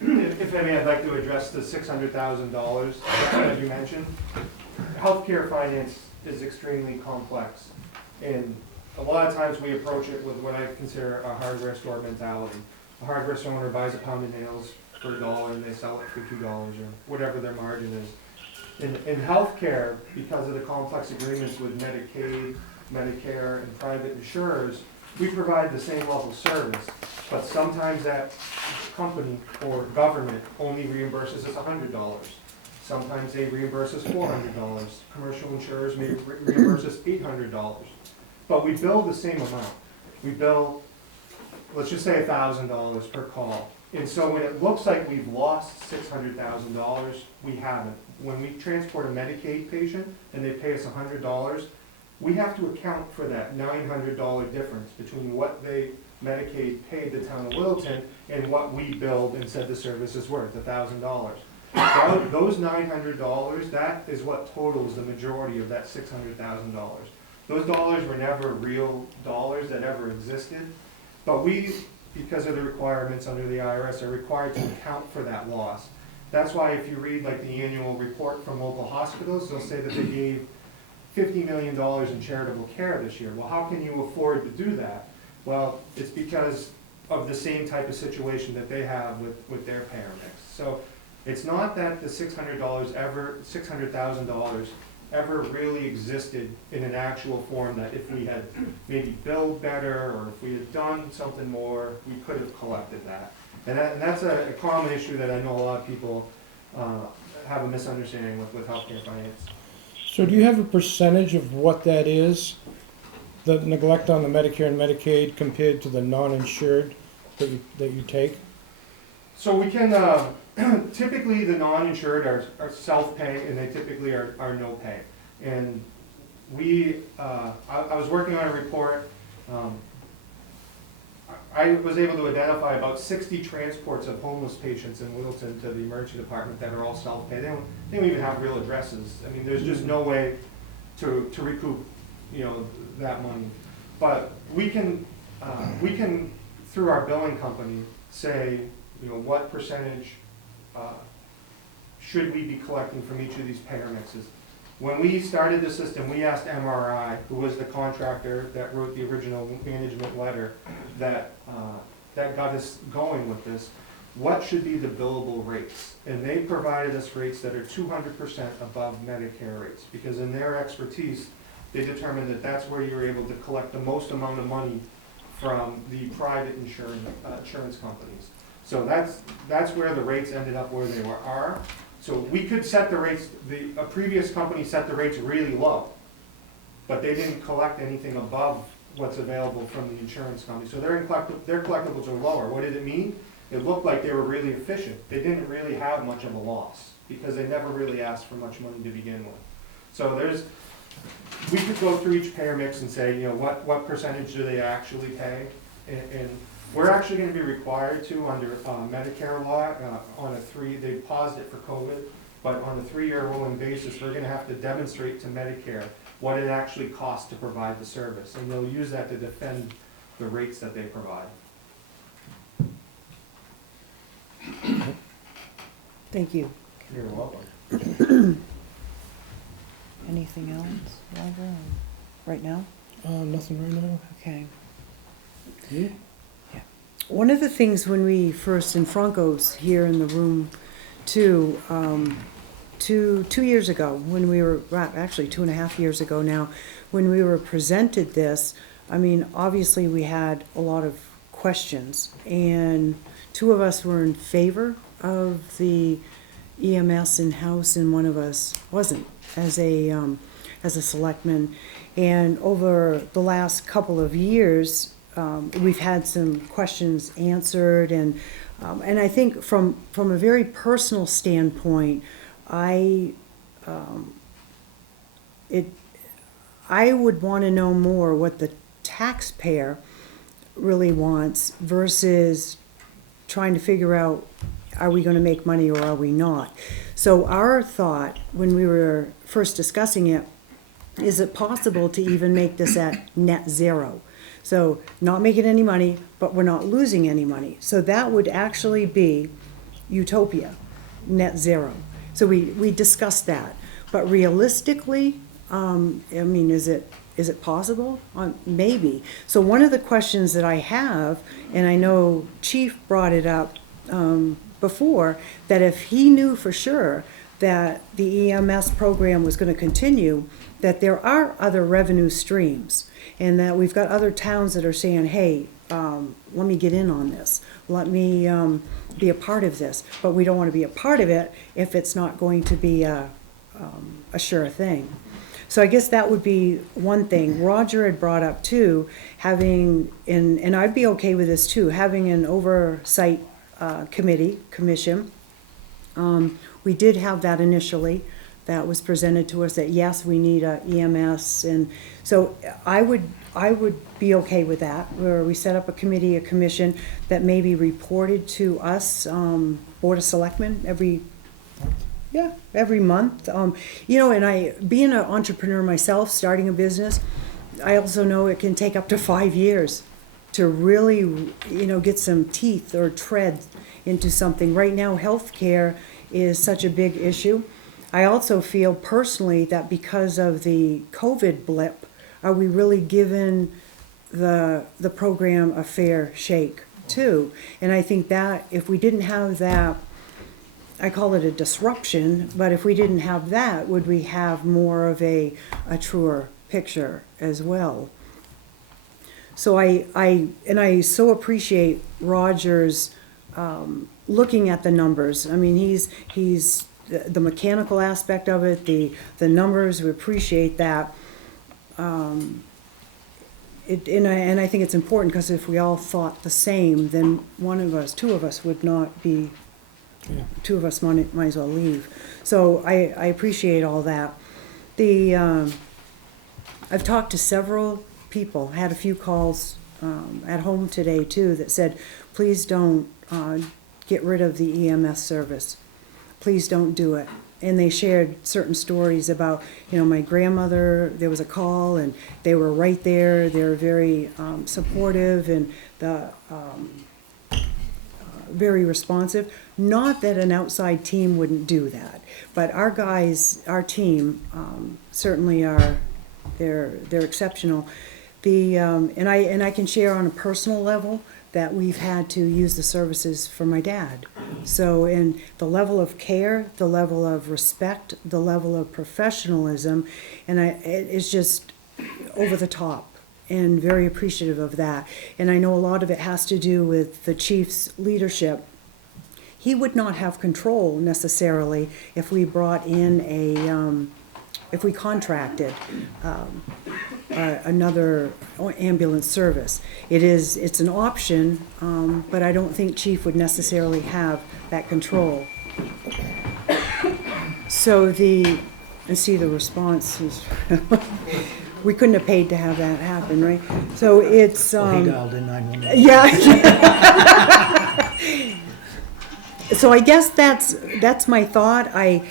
If I may, I'd like to address the $600,000 that you mentioned. Healthcare finance is extremely complex, and a lot of times we approach it with what I consider a hardware store mentality. A hardware store owner buys a pound of nails for $1 and they sell it for $2 or whatever their margin is. In healthcare, because of the complex agreements with Medicaid, Medicare, and private insurers, we provide the same level of service, but sometimes that company or government only reimburses us $100. Sometimes they reimburse us $400. Commercial insurers may reimburse us $800. But we bill the same amount. We bill, let's just say $1,000 per call. And so when it looks like we've lost $600,000, we haven't. When we transport a Medicaid patient and they pay us $100, we have to account for that $900 difference between what Medicaid paid the town of Littleton and what we billed and said the service is worth, $1,000. Those $900, that is what totals the majority of that $600,000. Those dollars were never real dollars that ever existed, but we, because of the requirements under the IRS, are required to account for that loss. That's why if you read like the annual report from local hospitals, they'll say that they gave $50 million in charitable care this year. Well, how can you afford to do that? Well, it's because of the same type of situation that they have with their paramedics. So it's not that the $600,000 ever really existed in an actual form that if we had maybe billed better or if we had done something more, we could have collected that. And that's a common issue that I know a lot of people have a misunderstanding with healthcare finance. So do you have a percentage of what that is, the neglect on the Medicare and Medicaid compared to the non-insured that you take? So we can, typically the non-insured are self-pay and they typically are no pay. And we, I was working on a report, I was able to identify about 60 transports of homeless patients in Littleton to the emergency department that are all self-pay. They don't even have real addresses. I mean, there's just no way to recoup, that money. But we can through our billing company say, what percentage should we be collecting from each of these payer mixes. When we started the system, we asked MRI, who was the contractor that wrote the original management letter that got us going with this, what should be the billable rates? And they provided us rates that are 200% above Medicare rates, because in their expertise, they determined that that's where you're able to collect the most amount of money from the private insurance companies. So that's where the rates ended up where they are. So we could set the rates, a previous company set the rates really low, but they didn't collect anything above what's available from the insurance company. So their collectibles are lower. What did it mean? It looked like they were really efficient. They didn't really have much of a loss because they never really asked for much money to begin with. So we could go through each payer mix and say, you know, what percentage do they actually pay? And we're actually going to be required to, under Medicare law, they paused it for COVID, but on a 3-year rolling basis, we're going to have to demonstrate to Medicare what it actually costs to provide the service. And they'll use that to defend the rates that they provide. Thank you. You're welcome. Anything else, Roger, right now? Nothing right now. Okay. Yeah. One of the things when we first, in Franco's here in the room too, 2 years ago, when we were, actually 2.5 years ago now, when we were presented this, I mean, obviously we had a lot of questions, and 2 of us were in favor of the EMS in-house, and 1 of us wasn't, as a selectman. And over the last couple of years, we've had some questions answered, and I think from a very personal standpoint, I would want to know more what the taxpayer really wants versus trying to figure out, are we going to make money or are we not? So our thought when we were first discussing it, is it possible to even make this at net zero? So not making any money, but we're not losing any money. So that would actually be utopia, net zero. So we discussed that. But realistically, I mean, is it possible? Maybe. So one of the questions that I have, and I know Chief brought it up before, that if he knew for sure that the EMS program was going to continue, that there are other revenue streams, and that we've got other towns that are saying, hey, let me get in on this. Let me be a part of this. But we don't want to be a part of it if it's not going to be a sure thing. So I guess that would be one thing. Roger had brought up too, having, and I'd be okay with this too, having an oversight commission. We did have that initially. That was presented to us that yes, we need a EMS, and so I would be okay with that, where we set up a commission that maybe reported to us, Board of Selectmen, every month. You know, and I, being an entrepreneur myself, starting a business, I also know it can take up to 5 years to really, you know, get some teeth or tread into something. Right now, healthcare is such a big issue. I also feel personally that because of the COVID blip, are we really giving the program a fair shake too? And I think that if we didn't have that, I call it a disruption, but if we didn't have that, would we have more of a truer picture as well? So I so appreciate Roger's looking at the numbers. I mean, he's the mechanical aspect of it, the numbers, we appreciate that. And I think it's important, because if we all thought the same, then 2 of us would not be, 2 of us might as well leave. So I appreciate all that. I've talked to several people, had a few calls at home today too, that said, please don't get rid of the EMS service. Please don't do it. And they shared certain stories about, you know, my grandmother, there was a call and they were right there. They were very supportive, and the very responsive. Not that an outside team wouldn't do that, but our guys, our team, certainly are, they're exceptional. And I can share on a personal level that we've had to use the services for my dad. So, and the level of care, the level of respect, the level of professionalism, and it's just over the top, and very appreciative of that. And I know a lot of it has to do with the chief's leadership. He would not have control necessarily if we brought in if we contracted another ambulance service. It's an option, but I don't think chief would necessarily have that control. So and see the response is, we couldn't have paid to have that happen, right? So it's, So he dialed in 911. yeah. So I guess that's my thought. I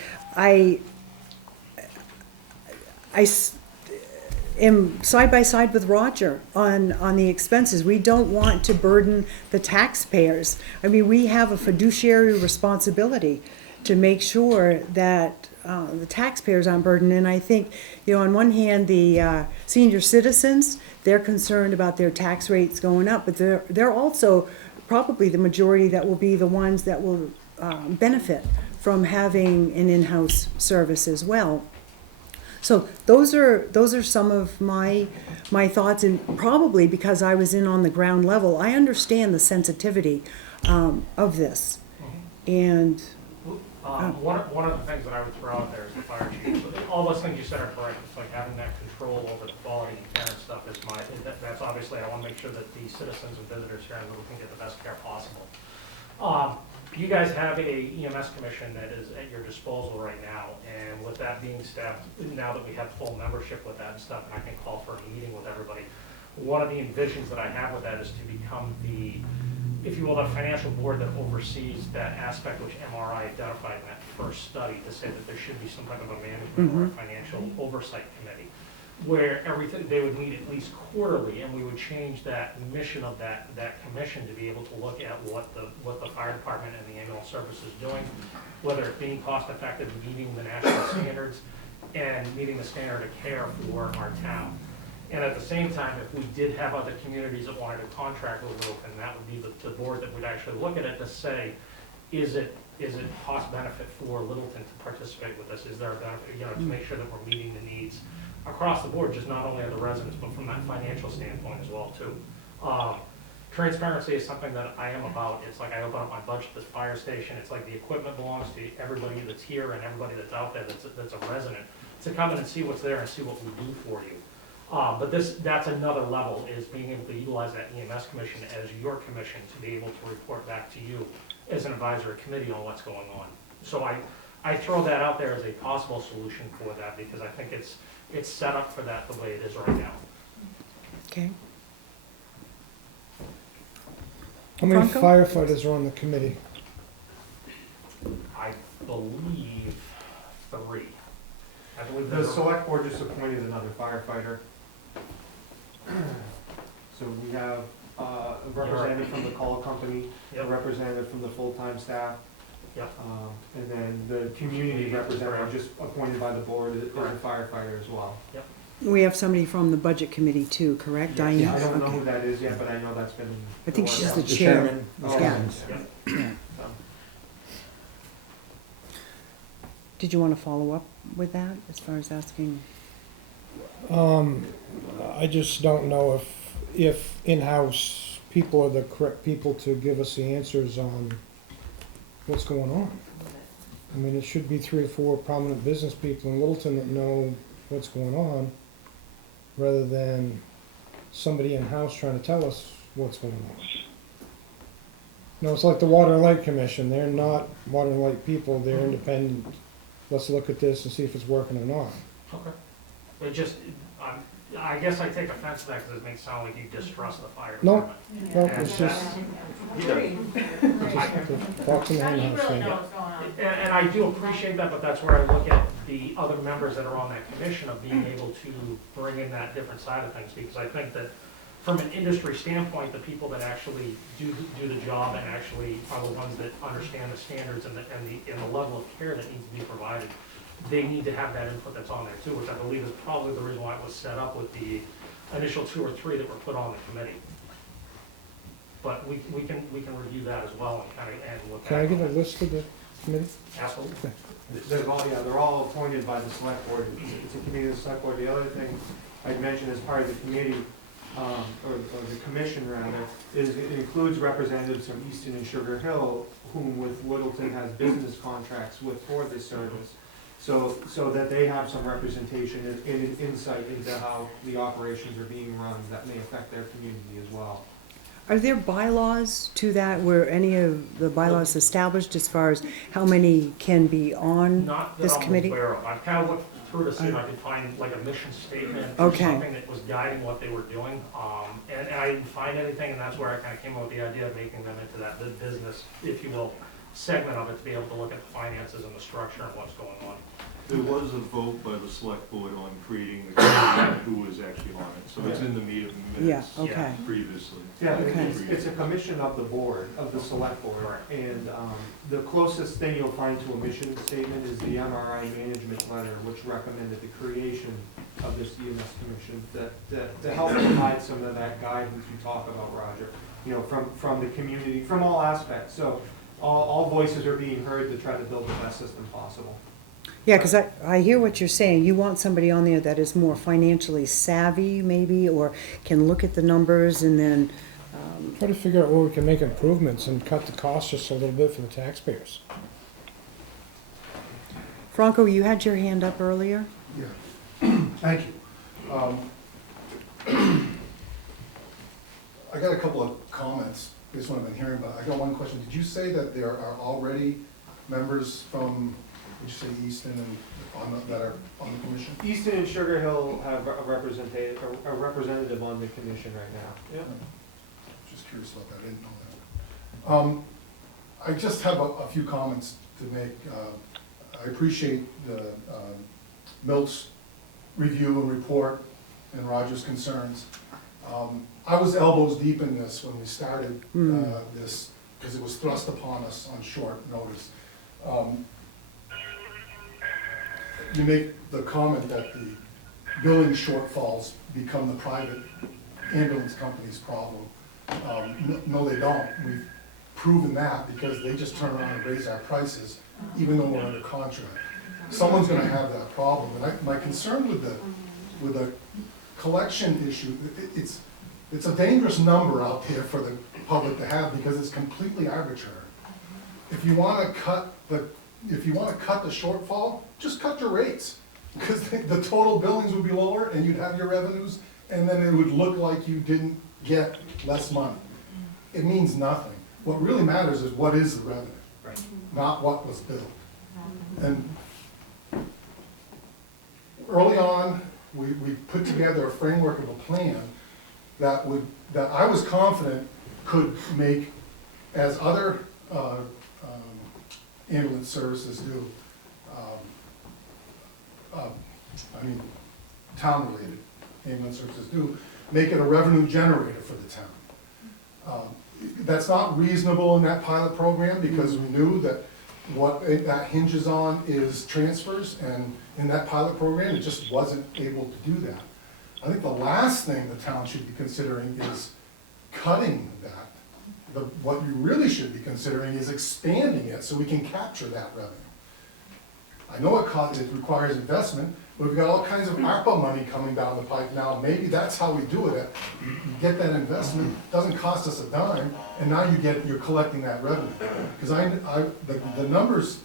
am side by side with Roger on the expenses. We don't want to burden the taxpayers. I mean, we have a fiduciary responsibility to make sure that the taxpayers aren't burdened. And I think, on one hand, the senior citizens, they're concerned about their tax rates going up, but they're also probably the majority that will be the ones that will benefit from having an in-house service as well. So those are some of my thoughts, and probably because I was in on the ground level, I understand the sensitivity of this. And one of the things that I would throw out there is the fire chief. All those things you said are correct. It's like having that control over the quality and care and stuff is that's obviously, I want to make sure that the citizens and visitors here in Littleton get the best care possible. You guys have a EMS commission that is at your disposal right now, and with that being staffed, now that we have full membership with that and stuff, and I can call for a meeting with everybody, one of the envisions that I have with that is to become the, if you will, the financial board that oversees that aspect which MRI identified in that first study, to say that there should be some type of a management or a financial oversight committee, where everything, they would meet at least quarterly, and we would change that mission of that commission to be able to look at what the fire department and the ambulance service is doing, whether it's being cost effective, meeting the national standards, and meeting the standard of care for our town. And at the same time, if we did have other communities that wanted to contract with Littleton, that would be the board that would actually look at it to say, is it cost benefit for Littleton to participate with this? Is there a benefit, to make sure that we're meeting the needs across the board, just not only of the residents, but from that financial standpoint as well too. Transparency is something that I am about. It's like I open up my budget at the fire station. It's like the equipment belongs to everybody that's here and everybody that's out there that's a resident, to come in and see what's there and see what we do for you. But that's another level, is being able to utilize that EMS commission as your commission to be able to report back to you as an advisory committee on what's going on. So I throw that out there as a possible solution for that, because I think it's set up for that the way it is right now. okay. How many Franco? firefighters are on the committee? I believe 3. I believe The there's select board just appointed another firefighter. So we have a representative from the call company, a Yep. representative from the full-time staff, Yep. and then the community representative just appointed by the board is a Correct. firefighter as well. We have somebody from the budget committee too, correct, Diane? Yeah, I don't know Okay. who that is yet, but I know that's been. I think she's the Yeah. chair. chairman. Oh, Yeah. yeah. Did you want to follow up with that as far as asking? I just don't know if in-house people are the correct people to give us the answers on what's going on. I mean, it should be 3 or 4 prominent business people in Littleton that know what's going on, rather than somebody in-house trying to tell us what's going on. No, it's like the Water and Light Commission. They're not water and light people, they're independent. Let's look at this and see if it's working or not. Okay. It just, I guess I take offense to that because it makes it sound like you distrust the fire No. department. Well, And it's just, that's- the fox in the How do you henhouse really thing. know what's going on? And I do appreciate that, but that's where I look at the other members that are on that commission of being able to bring in that different side of things, because I think that from an industry standpoint, the people that actually do the job and actually are the ones that understand the standards and the level of care that needs to be provided, they need to have that input that's on there too, which I believe is probably the reason why it was set up with the initial 2 or 3 that were put on the committee. But we can review that as well and kind of, and look at. Can I get a list of the committee? Absolutely. They're all appointed by the select board. It's a committee of the select board. The other thing I'd mention as part of the committee, or the commission rather, is it includes representatives from Easton and Sugar Hill, whom with Littleton has business contracts with for this service. So that they have some representation and insight into how the operations are being run that may affect their community as well. Are there bylaws to that, where any of the bylaws established as far as how many can be on Not that this I'm committee? aware of. I've kind of looked through to see if I could find like a mission statement or Okay. something that was guiding what they were doing. And I didn't find anything, and that's where I kind of came up with the idea of making them into that business, if you will, segment of it, to be able to look at the finances and the structure and what's going on. There was a vote by the select board on creating the committee, who was actually on it, so it's in the minutes. Yeah, okay. Previously. Yeah, Okay. it's a commission of the board, of the select board. Correct. And the closest thing you'll find to a mission statement is the MRI management letter, which recommended the creation of this EMS commission to help provide some of that guidance you talk about, Roger. You know, from the community, from all aspects. So all voices are being heard to try to build the best system possible. Yeah, because I hear what you're saying. You want somebody on there that is more financially savvy, maybe, or can look at the numbers and then, Try to figure out where we can make improvements and cut the cost just a little bit for the taxpayers. Franco, you had your hand up earlier? Yeah, thank you. I got a couple of comments based on what I've been hearing, but I got one question. Did you say that there are already members from, did you say Easton and that are on the commission? Easton and Sugar Hill have a representative on the commission right now. Yeah. Just curious about that, I didn't know that. I just have a few comments to make. I appreciate the Milt's review and report and Roger's concerns. I was elbows deep in this when we started this, because it was thrust upon us on short notice. You make the comment that the billing shortfalls become the private ambulance company's problem. No, they don't. We've proven that because they just turn around and raise our prices, even though we're under contract. Someone's gonna have that problem. And my concern with the collection issue, it's a dangerous number out there for the public to have because it's completely arbitrary. If you wanna cut the shortfall, just cut your rates. Because the total billings would be lower and you'd have your revenues, and then it would look like you didn't get less money. It means nothing. What really matters is what is the revenue, Right. not what was billed. And early on, we put together a framework of a plan that I was confident could make, as other ambulance services do, town-related ambulance services do, make it a revenue generator for the town. That's not reasonable in that pilot program because we knew that what that hinges on is transfers, and in that pilot program, it just wasn't able to do that. I think the last thing the town should be considering is cutting that. What you really should be considering is expanding it so we can capture that revenue. I know it requires investment, but we've got all kinds of ARPA money coming down the pipe now. Maybe that's how we do it. You get that investment, doesn't cost us a dime, and now you're collecting that revenue. Because the numbers,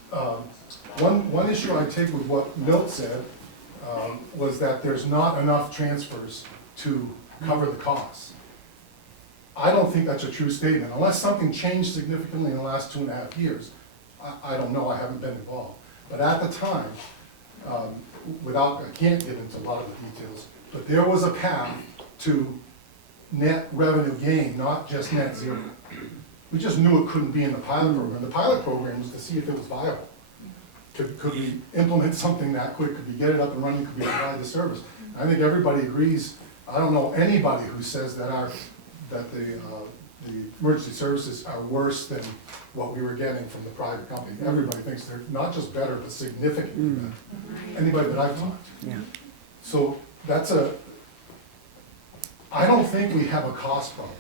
one issue I take with what Milt said was that there's not enough transfers to cover the costs. I don't think that's a true statement, unless something changed significantly in the last 2.5 years. I don't know, I haven't been involved. But at the time, I can't get into a lot of the details, but there was a path to net revenue gain, not just net zero. We just knew it couldn't be in the pilot program. The pilot program was to see if it was viable. Could we implement something that quick? Could we get it up and running? Could we provide the service? I think everybody agrees I don't know anybody who says that the emergency services are worse than what we were getting from the private company. Everybody thinks they're not just better, but significantly better. Anybody that I've talked to. Yeah. So I don't think we have a cost problem.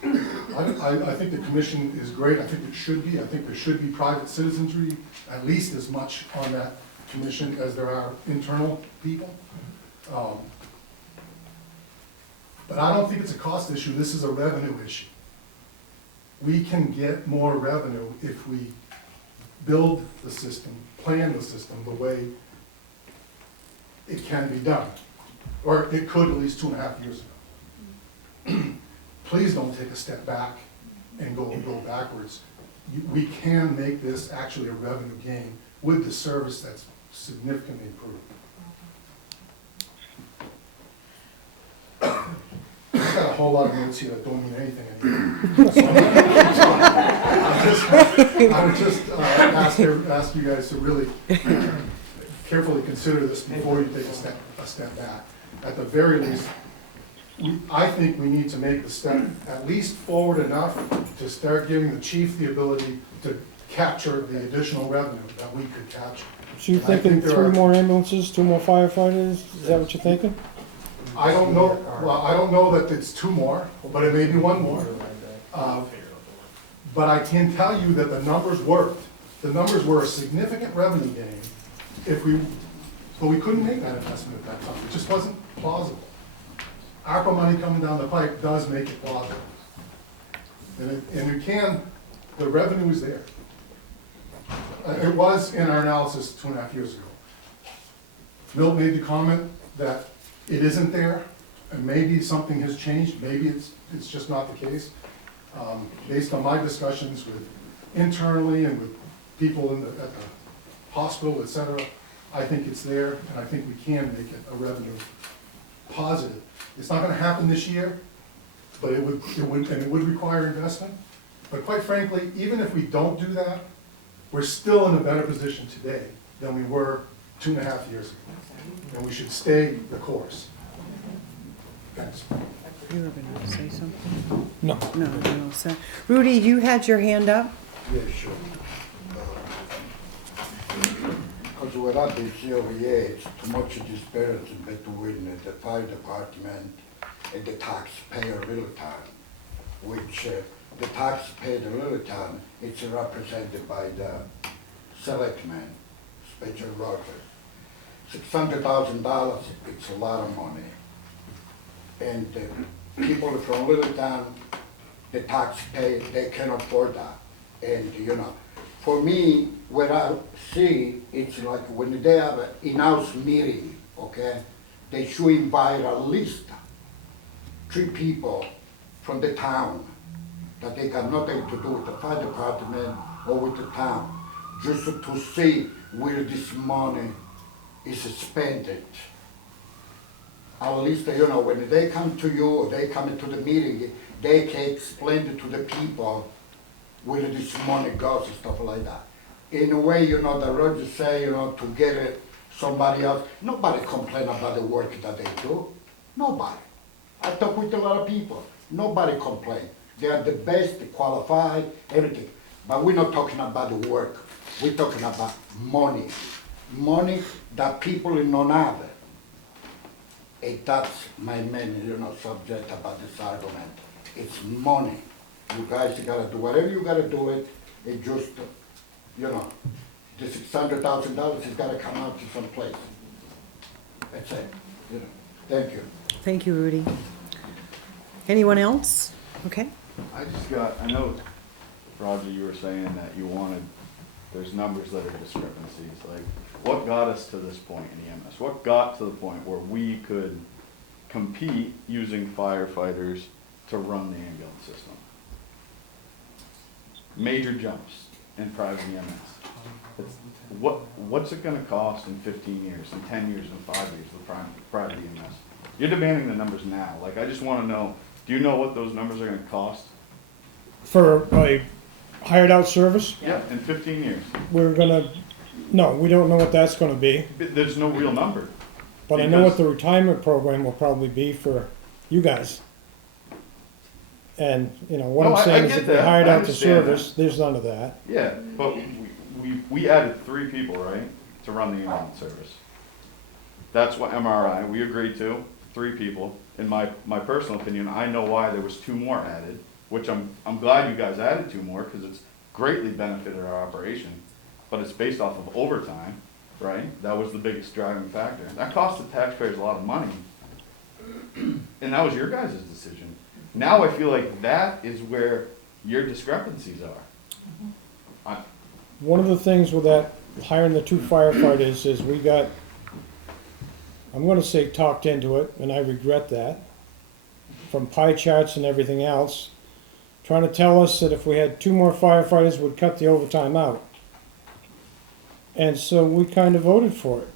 I think the commission is great, I think it should be, I think there should be private citizenry, at least as much on that commission as there are internal people. But I don't think it's a cost issue, this is a revenue issue. We can get more revenue if we build the system, plan the system the way it can be done. Or it could at least 2.5 years ago. Please don't take a step back and go backwards. We can make this actually a revenue gain with the service that's significantly improved. I've got a whole lot of notes here that don't mean anything anymore. I would just ask you guys to really carefully consider this before you take a step back. At the very least, I think we need to make the step at least forward enough to start giving the chief the ability to capture the additional revenue that we could capture. So you're thinking 3 more ambulances, 2 more firefighters? Is that what you're thinking? I don't know, well, I don't know that it's 2 more, but it may be 1 more. But I can tell you that the numbers worked. The numbers were a significant revenue gain but we couldn't make that investment at that time. It just wasn't plausible. ARPA money coming down the pipe does make it plausible. And the revenue is there. It was in our analysis 2.5 years ago. Milt made the comment that it isn't there, and maybe something has changed, maybe it's just not the case. Based on my discussions with internally and with people at the hospital, et cetera, I think it's there, and I think we can make it a revenue positive. It's not gonna happen this year, but it would require investment. But quite frankly, even if we don't do that, we're still in a better position today than we were 2.5 years ago. And we should stay the course. Thanks. You were gonna say something? No. No, so, Rudy, you had your hand up? Yeah, sure. Because what I did see over here, it's too much disparity between the fire department and the taxpayer Littleton, which the taxpayer Littleton, it's represented by the selectmen, special workers. $600,000, it's a lot of money. And the people from Littleton, the taxpayer, they can afford that. And for me, what I see, it's like when they have an in-house meeting, okay, they should invite at least 3 people from the town that they got nothing to do with the fire department or with the town, just to see where this money is spent. At least, when they come to you or they come into the meeting, they can explain it to the people where this money goes and stuff like that. In a way, the Rogers say, to get it, somebody else, nobody complain about the work that they do. Nobody. I talk with a lot of people. Nobody complain. They are the best, qualified, everything. But we're not talking about the work. We're talking about money. Money that people in none have. And that's my main, subject about this argument. It's money. You guys gotta do whatever you gotta do it. It just, the $600,000 has gotta come out to some place. That's it. Thank you. Thank you, Rudy. Anyone else? Okay. I know, Roger, you were saying that there's numbers that are discrepancies. Like, what got us to this point in EMS? What got to the point where we could compete using firefighters to run the ambulance system? Major jumps in private EMS. What's it gonna cost in 15 years, in 10 years, in 5 years with private EMS? You're demanding the numbers now. Like, I just wanna know, do you know what those numbers are gonna cost? For a hired out service? Yeah, in 15 years. No, we don't know what that's gonna be. There's no real number. But I know what the retirement program will probably be for you guys. And, you know, what No, I'm I saying is get if they that. hired I out the understand service, there's none of that. Yeah, but we added 3 people, right, to run the ambulance service. That's what MRI, we agreed to, 3 people. In my personal opinion, I know why there was 2 more added, which I'm glad you guys added 2 more, because it's greatly benefited our operation. But it's based off of overtime, right? That was the biggest driving factor. That cost the taxpayers a lot of money. And that was your guys' decision. Now I feel like that is where your discrepancies are. One of the things with that, hiring the 2 firefighters is we got, I'm gonna say talked into it, and I regret that, from pie charts and everything else, trying to tell us that if we had 2 more firefighters, we'd cut the overtime out. And so we kind of voted for it.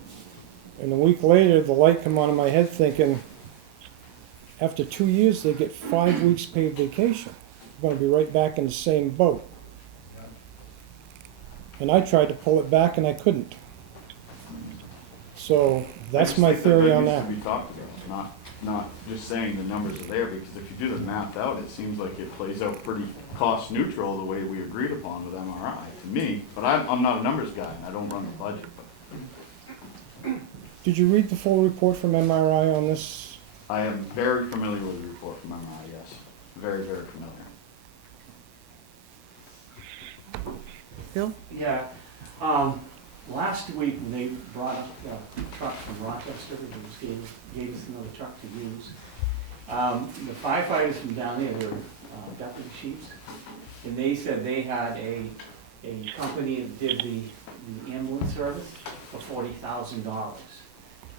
And a week later, the light come on in my head thinking, after 2 years, they get 5 weeks paid vacation. We're gonna be right back in the same boat. And I tried to pull it back and I couldn't. So that's my theory on that. Needs to be talked about, not just saying the numbers are there, because if you do the math out, it seems like it plays out pretty cost neutral the way we agreed upon with MRI, to me. But I'm not a numbers guy, and I don't run the budget. But Did you read the full report from MRI on this? I am very familiar with the report from MRI, yes. Very, very familiar. Bill? Yeah, last week when they brought up the truck from Rochester, they gave us another truck to use. The firefighters from down there, they were deputy chiefs, and they said they had a company that did the ambulance service for $40,000.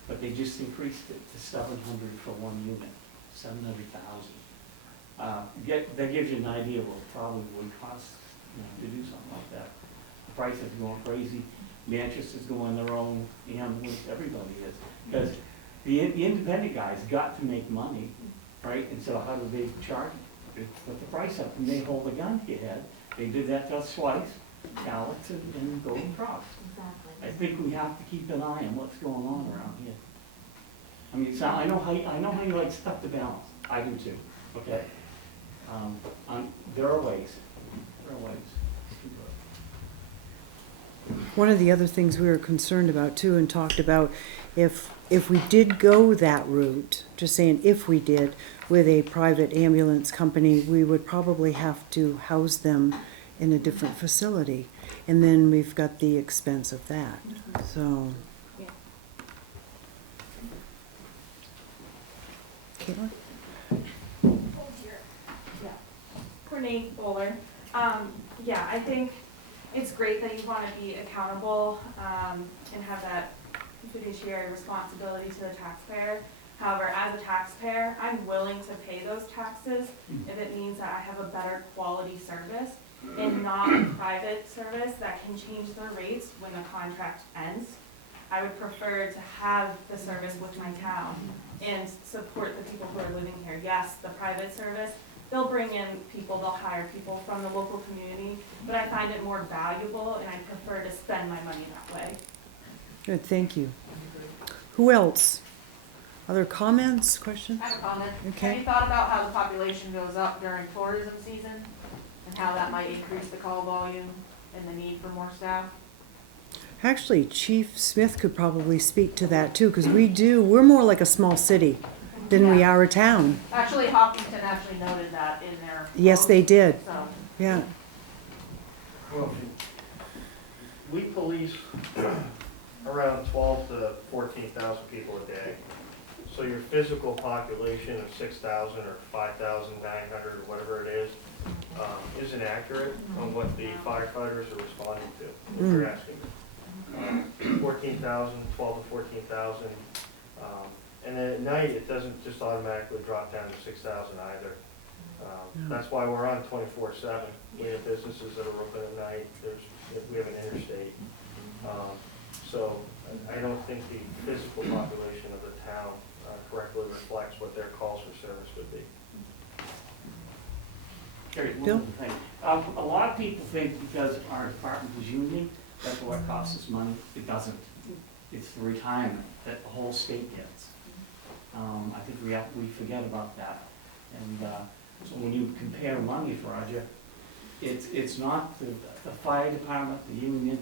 But they just increased it to $700 for 1 unit, $700,000. That gives you an idea of what it probably would cost, to do something like that. The price is going crazy. Manchester's going their own ambulance. Everybody is, because the independent guys got to make money, right? And so how do they charge? They put the price up, and they hold a gun to your head. They did that to us twice, Alex and Golden Cross. Exactly. I think we have to keep an eye on what's going on around here. I mean, so I know how you like stuff to balance. I do too. Okay. There are ways. There are ways. One of the other things we were concerned about too and talked about, if we did go that route, just saying if we did, with a private ambulance company, we would probably have to house them in a different facility. And then we've got the expense of that, so. Yeah. Caitlin? Yeah. Courtney Bowler. Yeah, I think it's great that you want to be accountable and have that fiduciary responsibility to the taxpayer. However, as a taxpayer, I'm willing to pay those taxes if it means that I have a better quality service and not a private service that can change their rates when the contract ends. I would prefer to have the service with my town and support the people who are living here. Yes, the private service, they'll bring in people, they'll hire people from the local community, but I find it more valuable and I prefer to spend my money that way. Good, thank you. Who else? Other comments, questions? I have a comment. Okay. Have you thought about how the population goes up during tourism season? And how that might increase the call volume and the need for more staff? Actually, Chief Smith could probably speak to that too, because we're more like a small city than we are a town. Actually, Hopkinton actually noted that in their. Yes, they did. So, Yeah. Well, we police around 12 to 14,000 people a day. So your physical population of 6,000 or 5,900 or whatever it is inaccurate on what the firefighters are responding to, what you're asking. 14,000, 12 to 14,000. And then at night, it doesn't just automatically drop down to 6,000 either. That's why we're on 24/7. We have businesses that are open at night. We have an interstate. So I don't think the physical population of the town correctly reflects what their calls for service would be. Here's one Bill? other thing. A lot of people think because our department is union, that's what costs us money. It doesn't. It's the retirement that the whole state gets. I think we forget about that. And, so when you compare money, Roger, it's not the fire department, the union,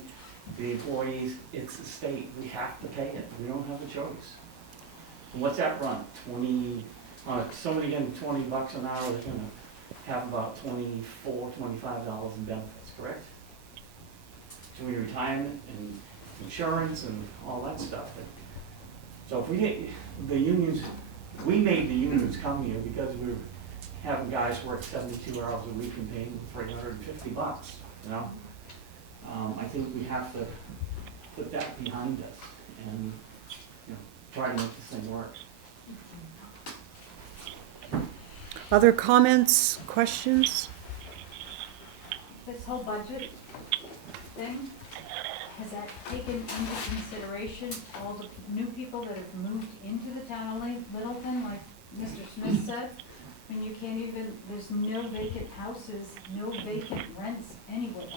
the employees, it's the state. We have to pay it. We don't have a choice. And what's that run? 20, somebody getting $20 an hour, they're gonna have about $24, $25 in benefits, correct? Between retirement and insurance and all that stuff. So if we didn't, the unions, we made the unions come here because we were having guys work 72 hours a week and paying them $350, you know? I think we have to put that behind us and, you know, try to make this thing work. Other comments, questions? This whole budget thing, has that taken into consideration all the new people that have moved into the town of Littleton, like Mr. Smith said? I mean, you can't even, there's no vacant houses, no vacant rents anywhere.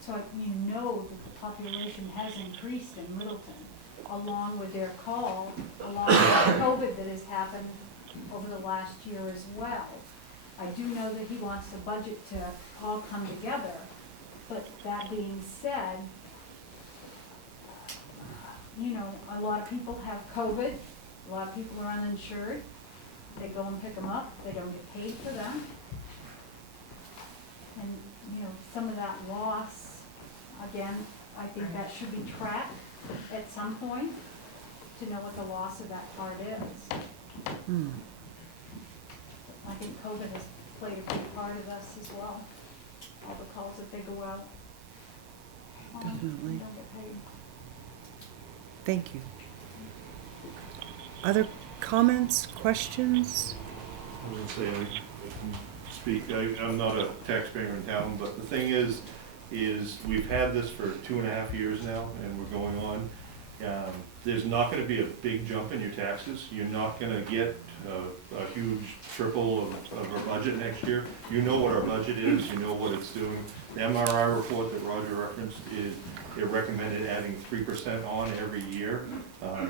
So you know that the population has increased in Littleton, along with their call, along with COVID that has happened over the last year as well. I do know that he wants the budget to all come together, but that being said, you know, a lot of people have COVID, a lot of people are uninsured, they go and pick them up, they don't get paid for them. And, you know, some of that loss, again, I think that should be tracked at some point to know what the loss of that part is. I think COVID has played a big part of this as well. All the calls that they go out. Definitely. Don't get paid. Thank you. Other comments, questions? I was gonna say, I can speak, I'm not a taxpayer in town, but the thing is we've had this for 2.5 years now, and we're going on. There's not gonna be a big jump in your taxes. You're not gonna get a huge triple of our budget next year. You know what our budget is, you know what it's doing. The MRI report that Roger referenced it recommended adding 3% on every year.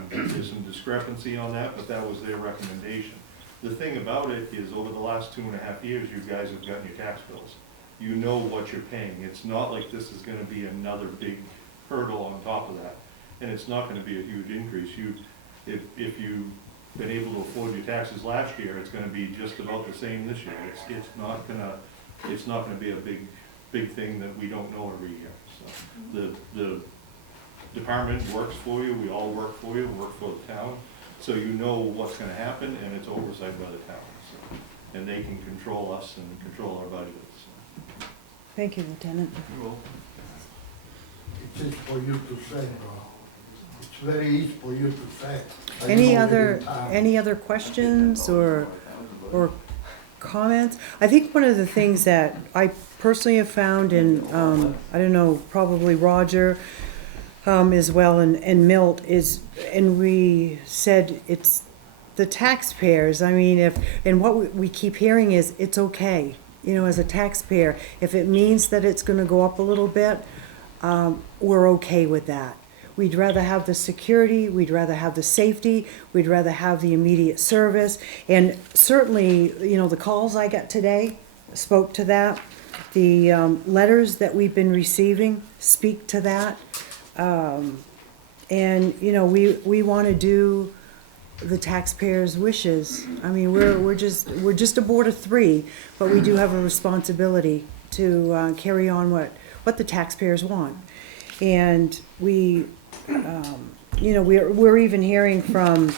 There's some discrepancy on that, but that was their recommendation. The thing about it is over the last 2.5 years, you guys have gotten your tax bills. You know what you're paying. It's not like this is gonna be another big hurdle on top of that. And it's not gonna be a huge increase. If you've been able to afford your taxes last year, it's gonna be just about the same this year. It's not gonna be a big thing that we don't know every year. So the department works for you, we all work for you, work for the town. So you know what's gonna happen, and it's oversight by the town. So, and they can control us and control our budget. So. Thank you, Lieutenant. You're welcome. It's just for you to say, bro. It's very easy for you to say. Any other questions or comments? I think one of the things that I personally have found, and I don't know, probably Roger as well, and Milt is, and we said it's the taxpayers. I mean, and what we keep hearing is it's okay. You know, as a taxpayer, if it means that it's going to go up a little bit, we're okay with that. We'd rather have the security, we'd rather have the safety, we'd rather have the immediate service. And certainly, you know, the calls I got today spoke to that. The letters that we've been receiving speak to that. And, you know, we want to do the taxpayers' wishes. I mean, we're just a board of 3, but we do have a responsibility to carry on what the taxpayers want. And we, you know, we're even hearing from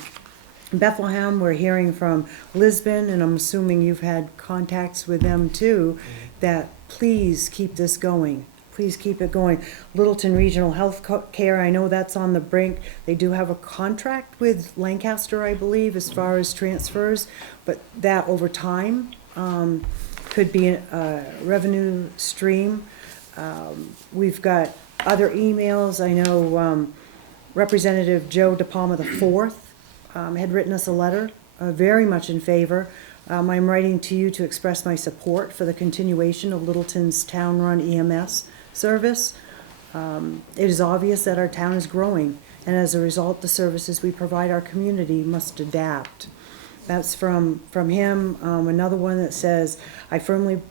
Bethlehem, we're hearing from Lisbon, and I'm assuming you've had contacts with them too, that please keep this going. Please keep it going. Littleton Regional Health Care, I know that's on the brink. They do have a contract with Lancaster, I believe, as far as transfers, but that over time could be a revenue stream. We've got other emails. I know Representative Joe DePalma IV had written us a letter, very much in favor. I'm writing to you to express my support for the continuation of Littleton's town-run EMS service. It is obvious that our town is growing, and as a result, the services we provide our community must adapt. That's from him. Another one that says, I am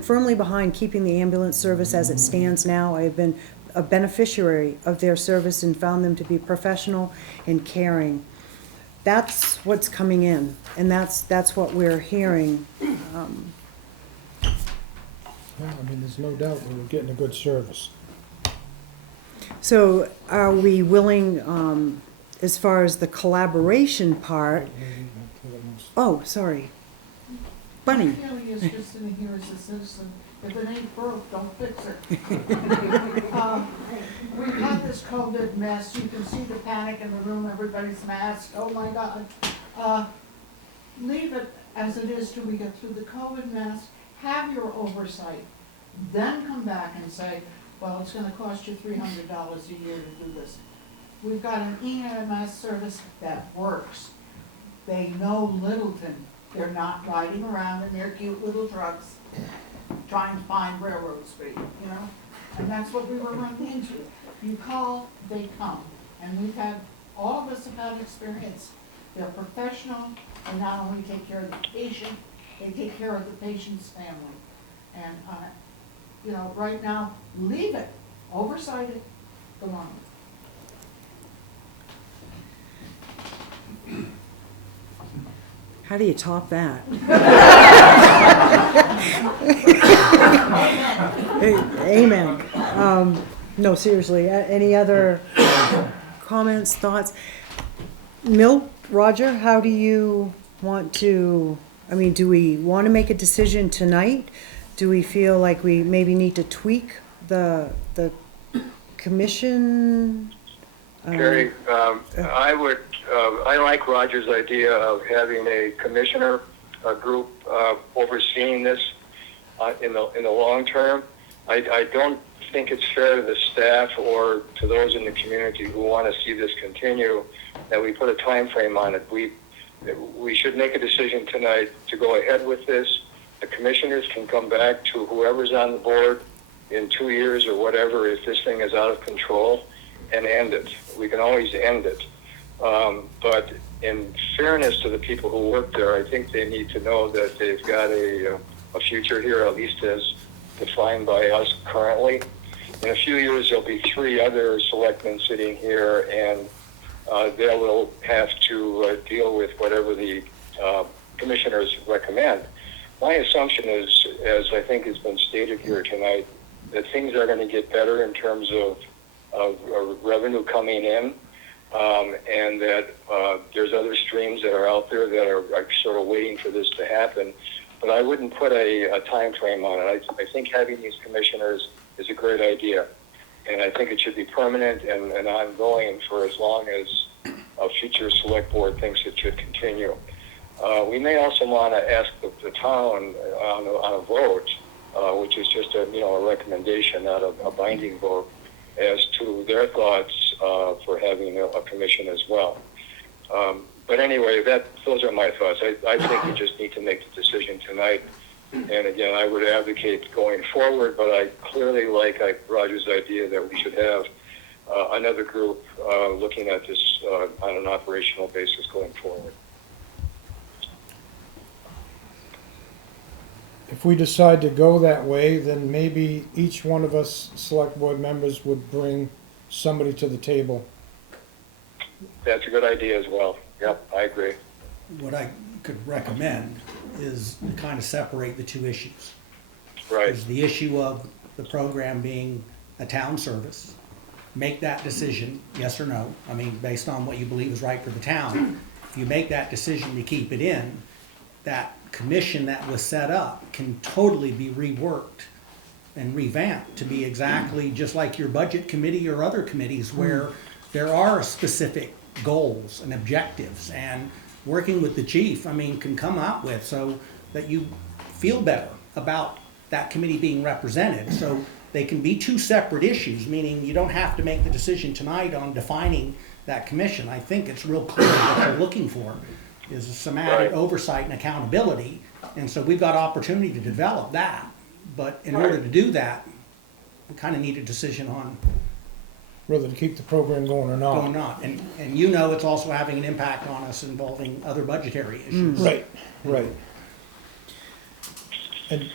firmly behind keeping the ambulance service as it stands now. I have been a beneficiary of their service and found them to be professional and caring. That's what's coming in, and that's what we're hearing. Yeah, I mean, there's no doubt that we're getting a good service. So are we willing, as far as the collaboration part? Oh, sorry. Bunny. Really is just sitting here as a citizen. If it ain't broke, don't fix it. We've had this COVID mess. You can see the panic in the room. Everybody's masked. Oh my God. Leave it as it is till we get through the COVID mess. Have your oversight. Then come back and say, well, it's going to cost you $300 a year to do this. We've got an EMS service that works. They know Littleton. They're not riding around in their cute little trucks trying to find railroad speed, you know? And that's what we were running into. You call, they come. And we've had, all of us have had experience. They're professional, and not only take care of the patient, they take care of the patient's family. And, you know, right now, leave it, oversight it, go on. How do you top that? Amen. No, seriously, any other comments, thoughts? Milt, Roger, how do you want to, I mean, do we want to make a decision tonight? Do we feel like we maybe need to tweak the commission? Terry, I like Roger's idea of having a commissioner group overseeing this in the long term. I don't think it's fair to the staff or to those in the community who want to see this continue that we put a time frame on it. We should make a decision tonight to go ahead with this. The commissioners can come back to whoever's on the board in 2 years or whatever if this thing is out of control and end it. We can always end it. But in fairness to the people who work there, I think they need to know that they've got a future here, at least as defined by us currently. In a few years, there'll be 3 other selectmen sitting here, and they will have to deal with whatever the commissioners recommend. My assumption is, as I think has been stated here tonight, that things are going to get better in terms of revenue coming in, and that there's other streams that are out there that are sort of waiting for this to happen. But I wouldn't put a time frame on it. I think having these commissioners is a great idea, and I think it should be permanent and ongoing for as long as a future select board thinks it should continue. We may also want to ask the town on a vote, which is just a recommendation, not a binding vote, as to their thoughts for having a commission as well. But anyway, those are my thoughts. I think we just need to make the decision tonight. And again, I would advocate going forward, but I clearly like Roger's idea that we should have another group looking at this on an operational basis going forward. If we decide to go that way, then maybe each one of us select board members would bring somebody to the table. That's a good idea as well. Yep, I agree. What I could recommend is to kind of separate the 2 issues. Right. There's the issue of the program being a town service. Make that decision, yes or no. I mean, based on what you believe is right for the town. If you make that decision to keep it in, that commission that was set up can totally be reworked and revamped to be exactly just like your budget committee or other committees where there are specific goals and objectives, and working with the chief, I mean, can come out with so that you feel better about that committee being represented. So they can be 2 separate issues, meaning you don't have to make the decision tonight on defining that commission. I think it's real clear what they're looking for is some added oversight and accountability. And so we've got opportunity to develop that. But in order to do that, we kind of need a decision on whether to keep the program going or not. Or not. And you know it's also having an impact on us involving other budgetary issues. Right, right.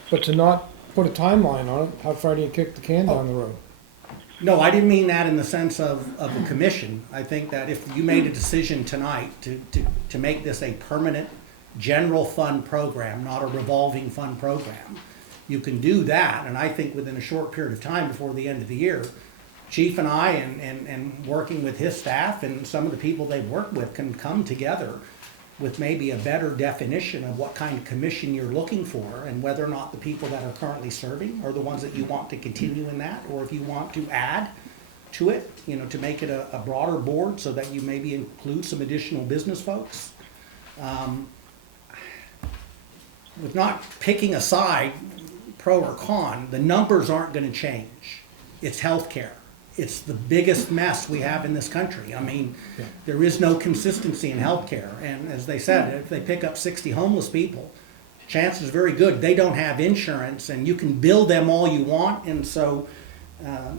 But to not put a timeline on it, how far do you kick the can down the road? No, I didn't mean that in the sense of the commission. I think that if you made a decision tonight to make this a permanent general fund program, not a revolving fund program, you can do that, and I think within a short period of time before the end of the year, Chief and I and working with his staff and some of the people they've worked with can come together with maybe a better definition of what kind of commission you're looking for and whether or not the people that are currently serving are the ones that you want to continue in that, or if you want to add to it, you know, to make it a broader board so that you maybe include some additional business folks. With not picking a side, pro or con, the numbers aren't going to change. It's healthcare. It's the biggest mess we have in this country. I mean, there is no consistency in healthcare. And as they said, if they pick up 60 homeless people, chances are very good they don't have insurance, and you can bill them all you want. And so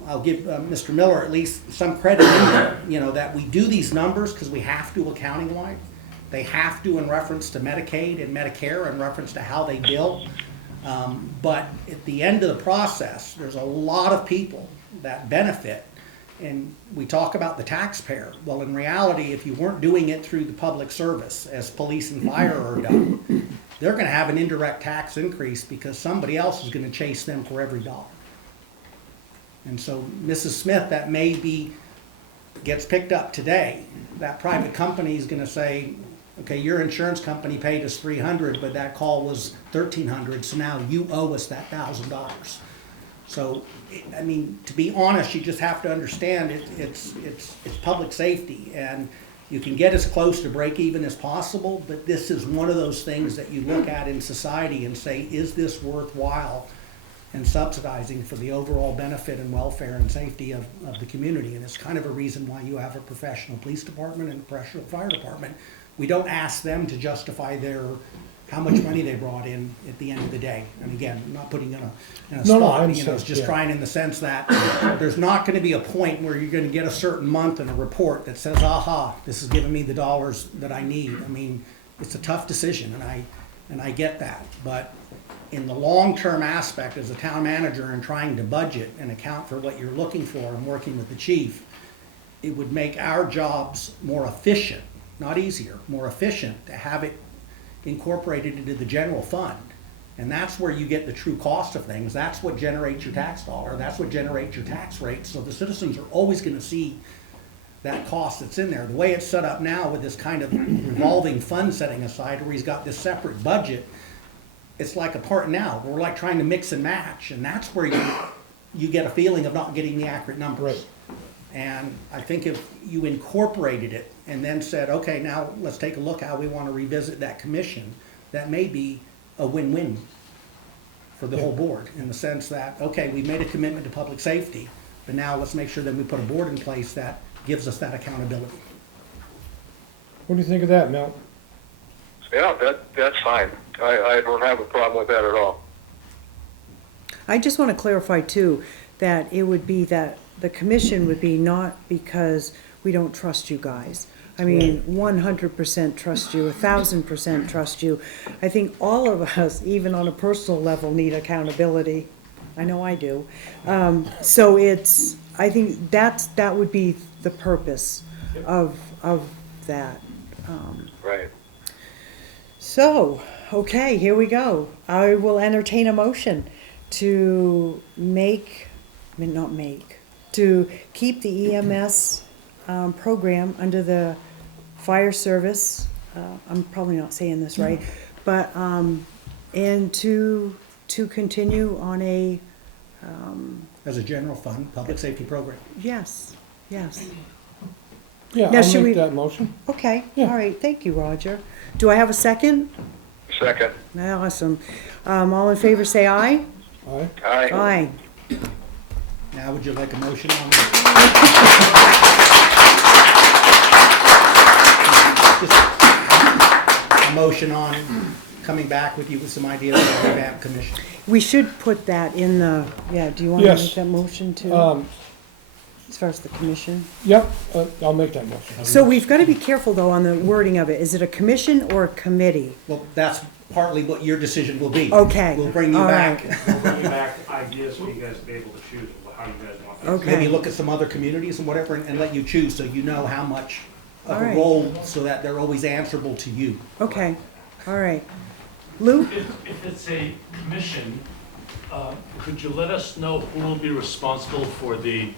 I'll give Mr. Miller at least some credit in there, you know, that we do these numbers because we have to accounting-wise. They have to in reference to Medicaid and Medicare, in reference to how they bill. But at the end of the process, there's a lot of people that benefit, and we talk about the taxpayer. Well, in reality, if you weren't doing it through the public service, as police and fire are done, they're going to have an indirect tax increase because somebody else is going to chase them for every dollar. And so Mrs. Smith, that maybe gets picked up today, that private company is going to say, okay, your insurance company paid us $300, but that call was $1,300, so now you owe us that $1,000. So, I mean, to be honest, you just have to understand it's public safety, and you can get as close to break even as possible, but this is one of those things that you look at in society and say, is this worthwhile and subsidizing for the overall benefit and welfare and safety of the community? And it's kind of a reason why you have a professional police department and a professional fire department. We don't ask them to justify how much money they brought in at the end of the day. And again, I'm not putting in a spot, you know, it's just trying in the sense that there's not going to be a point where you're going to get a certain month in a report that says, aha, this is giving me the dollars that I need. I mean, it's a tough decision, and I get that. But in the long-term aspect as a town manager and trying to budget and account for what you're looking for and working with the chief, it would make our jobs more efficient, not easier, more efficient to have it incorporated into the general fund. And that's where you get the true cost of things. That's what generates your tax dollar. That's what generates your tax rate. So the citizens are always going to see that cost that's in there. The way it's set up now with this kind of revolving fund setting aside where he's got this separate budget, it's like a part now. We're like trying to mix and match, and that's where you get a feeling of not getting the accurate numbers. Right. And I think if you incorporated it and then said, okay, now let's take a look how we want to revisit that commission, that may be a win-win for the whole board, in the sense that, okay, we've made a commitment to public safety, but now let's make sure that we put a board in place that gives us that accountability. What do you think of that, Mel? Yeah, that's fine. I don't have a problem with that at all. I just want to clarify too, that it would be that the commission would be not because we don't trust you guys. I mean, 100% trust you, 1,000% trust you. I think all of us, even on a personal level, need accountability. I know I do. So I think that would be the purpose of that. Right. So, okay, here we go. I will entertain a motion to to keep the EMS program under the fire service. I'm probably not saying this right, but and to continue on a As a general fund, public safety program. yes. Yeah, Now, I'll should make we- that motion. Okay, Yeah. all right, thank you, Roger. Do I have a second? Second. Awesome. All in favor say aye? Aye. Aye. Aye. Now, would you like a motion on a motion on coming back with you with some ideas on the revamp commission? We should put that in the, do you want to Yes. make that motion too? as far as the commission? Yep, I'll make that motion. So we've got to be careful, though, on the wording of it. Is it a commission or a committee? Well, that's partly what your decision will be. Okay. We'll bring you All back. We'll bring you back ideas for you guys to be able to choose how you guys want that. Okay. Maybe look at some other communities and whatever and let you choose so you know how much of All a right. role so that they're always answerable to you. Okay, all right. Lou? If it's a commission, could you let us know who will be responsible for the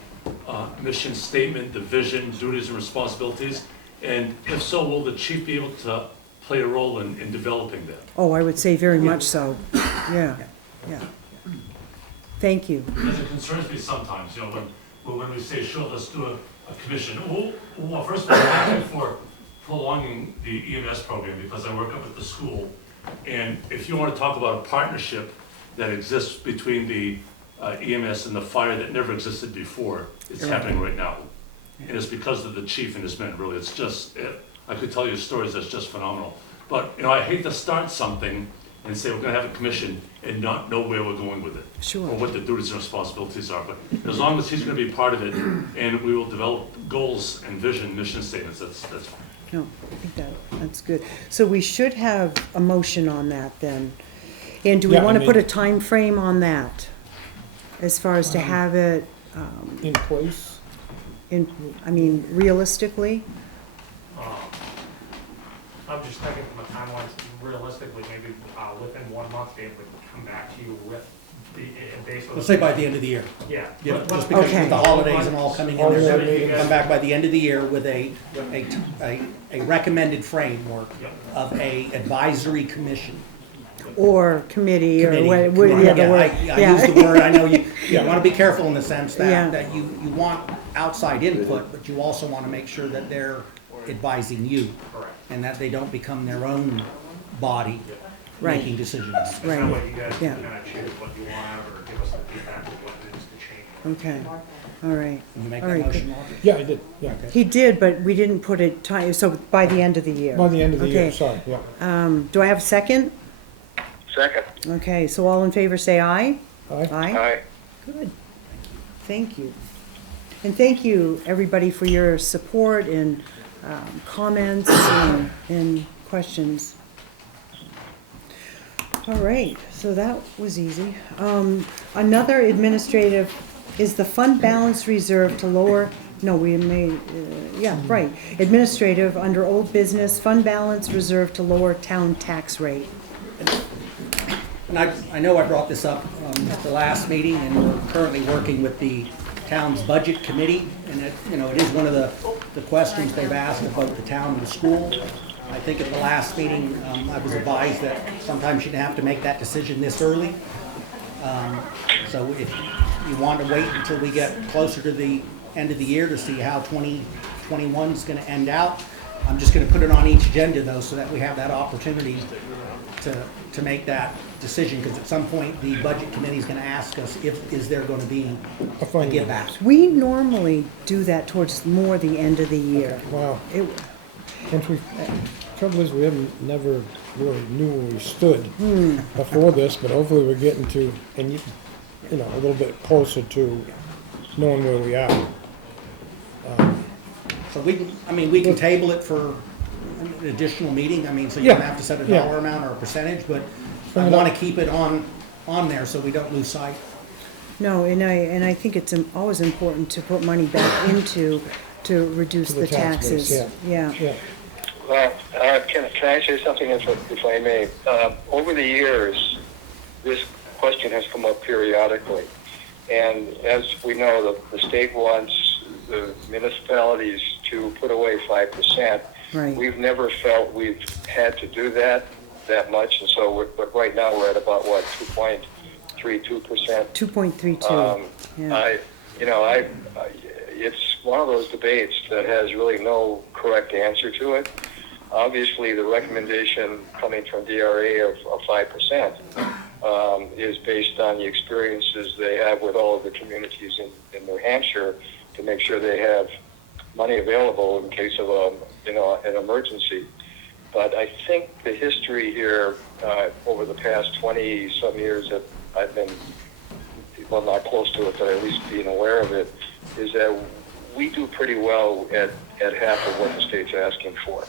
mission statement, the vision, duties and responsibilities? And if so, will the chief be able to play a role in developing that? Oh, I would say very much so. Yeah, yeah. Thank you. Because it concerns me sometimes, you know, when we say, sure, let's do a commission. Well, first of all, thank you for prolonging the EMS program because I work up at the school. And if you want to talk about a partnership that exists between the EMS and the fire that never existed before, it's happening right now. And it's because of the chief and his men, really. It's just, I could tell you stories that's just phenomenal. But, you know, I hate to start something and say we're going to have a commission and not know where we're going with it. Sure. Or what the duties and responsibilities are. But as long as he's going to be part of it and we will develop goals and vision, mission statements, that's fine. No, I think that's good. So we should have a motion on that then. And do we Yeah, want I to put a mean- time frame on that? As far as to have it, In place? I mean, realistically? I'm just thinking from a timeline, realistically, maybe within 1 month, be able to come back to you with the, based on. Let's say by the end of the year. Yeah. Yeah, just because Okay. of the holidays and all coming in Oh, there, yeah. come back by the end of the year with a recommended framework of a advisory commission. Or committee, or Committee. what the Yeah, other word? I use the word, I know you Yeah. want to be careful in the sense Yeah. that you want outside input, but you also want to make sure that they're advising you. Correct. And that they don't become their own body Right. making decisions. Right. That way you guys Yeah. can kind of choose what you want or give us the feedback of what needs to change. Okay, all right. Can you make All that right, motion, Mark? Yeah, I did, yeah. He did, but we didn't put it time, so by the end of the year. By the end of the year, Okay. sorry, yeah. Do I have a second? Second. Okay, so all in favor say aye? Aye. Aye. Good. Thank you. And thank you, everybody, for your support and comments and questions. All right, so that was easy. Another administrative is the fund balance reserve to lower, no, we made, yeah, right. Administrative, under old business, fund balance reserve to lower town tax rate. And I know I brought this up at the last meeting, and we're currently working with the town's budget committee, and it is one of the questions they've asked of both the town and the school. I think at the last meeting, I was advised that sometimes you have to make that decision this early. So if you want to wait until we get closer to the end of the year to see how 2021 is going to end out, I'm just going to put it on each agenda though, so that we have that opportunity to make that decision, because at some point the budget committee is going to ask us is there going to be a give back. We normally do that towards more the end of the year. Wow. It- Since trouble is, we haven't never really knew where we stood before this, but hopefully we're getting to, and a little bit closer to knowing where we are. So we can table it for an additional meeting, so you don't have to set a dollar amount or a percentage, but I want to keep it on there so we don't lose sight. No, and I think it's always important to put money back into, to reduce To the the tax base, taxes. Yeah. Well, can I say something if I may? Over the years, this question has come up periodically. And as we know, the state wants the municipalities to put away 5%. Right. We've never felt we've had to do that much. And so, but right now we're at about, 2.32%. 2.32. Yeah. It's one of those debates that has really no correct answer to it. Obviously, the recommendation coming from DRA of 5% is based on the experiences they have with all of the communities in New Hampshire to make sure they have money available in case of an emergency. But I think the history here over the past 20-some years that I've been, well, not close to it, but at least being aware of it, is that we do pretty well at half of what the state's asking for.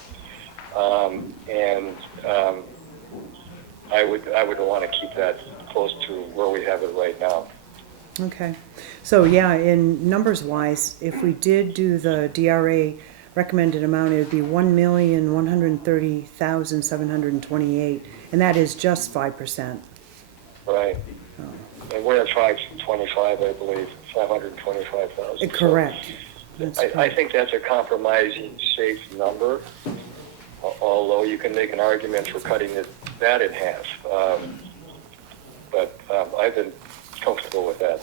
I would want to keep that close to where we have it right now. Okay, so yeah, in numbers wise, if we did do the DRA recommended amount, it would be 1,130,728, and that is just 5%. Right. And we're at 525, I believe, 525,000. Correct. I think that's a compromising safe number, although you can make an argument for cutting that in half. But I've been comfortable with that.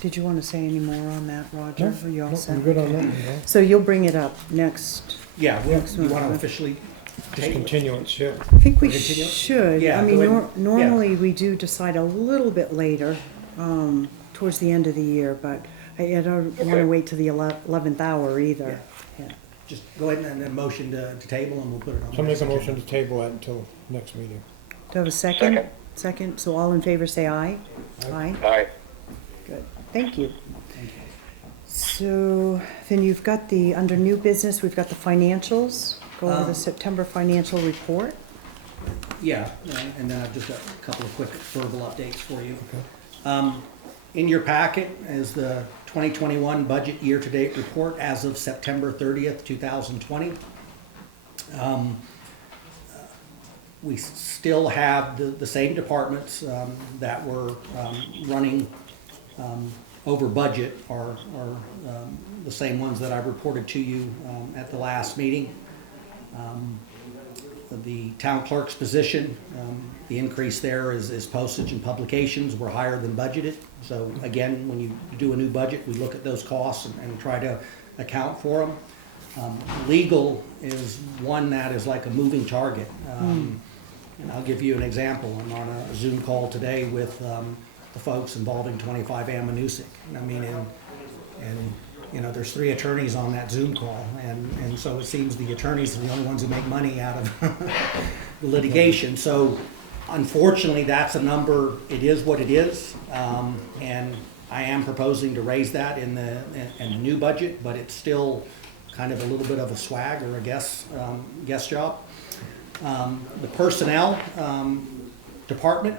Did you want to say any more on that, Roger? Are you all set? I'm good on that, yeah. So you'll bring it up next? Yeah, next you month, want to right? officially Just table it? continuance, yeah. I think we Continue? should. Yeah, I mean, go ahead. normally we do decide a little bit later, towards the end of the year, but I don't want to wait to the 11th hour either. Yeah. Just go ahead and then motion to table, and we'll put it on. So the make a next motion agenda. to table that until next meeting. Do I have a second? Second. Second, so all in favor say aye. Aye. Aye. Good, thank you. So then you've got under new business, we've got the financials, go over the September financial report. Yeah, and just a couple of quick verbal updates for you. In your packet is the 2021 budget year-to-date report as of September 30th, 2020. We still have the same departments that were running over budget are the same ones that I reported to you at the last meeting. The town clerk's position, the increase there is postage and publications were higher than budgeted. So again, when you do a new budget, we look at those costs and try to account for them. Legal is one that is like a moving target. And I'll give you an example. I'm on a Zoom call today with the folks involving 25 Amanuensis. I mean, and you know, there's 3 attorneys on that Zoom call, and so it seems the attorneys are the only ones who make money out of the litigation. So unfortunately, that's a number. It is what it is, and I am proposing to raise that in the new budget, but it's still kind of a little bit of a swag or a guess job. The personnel department,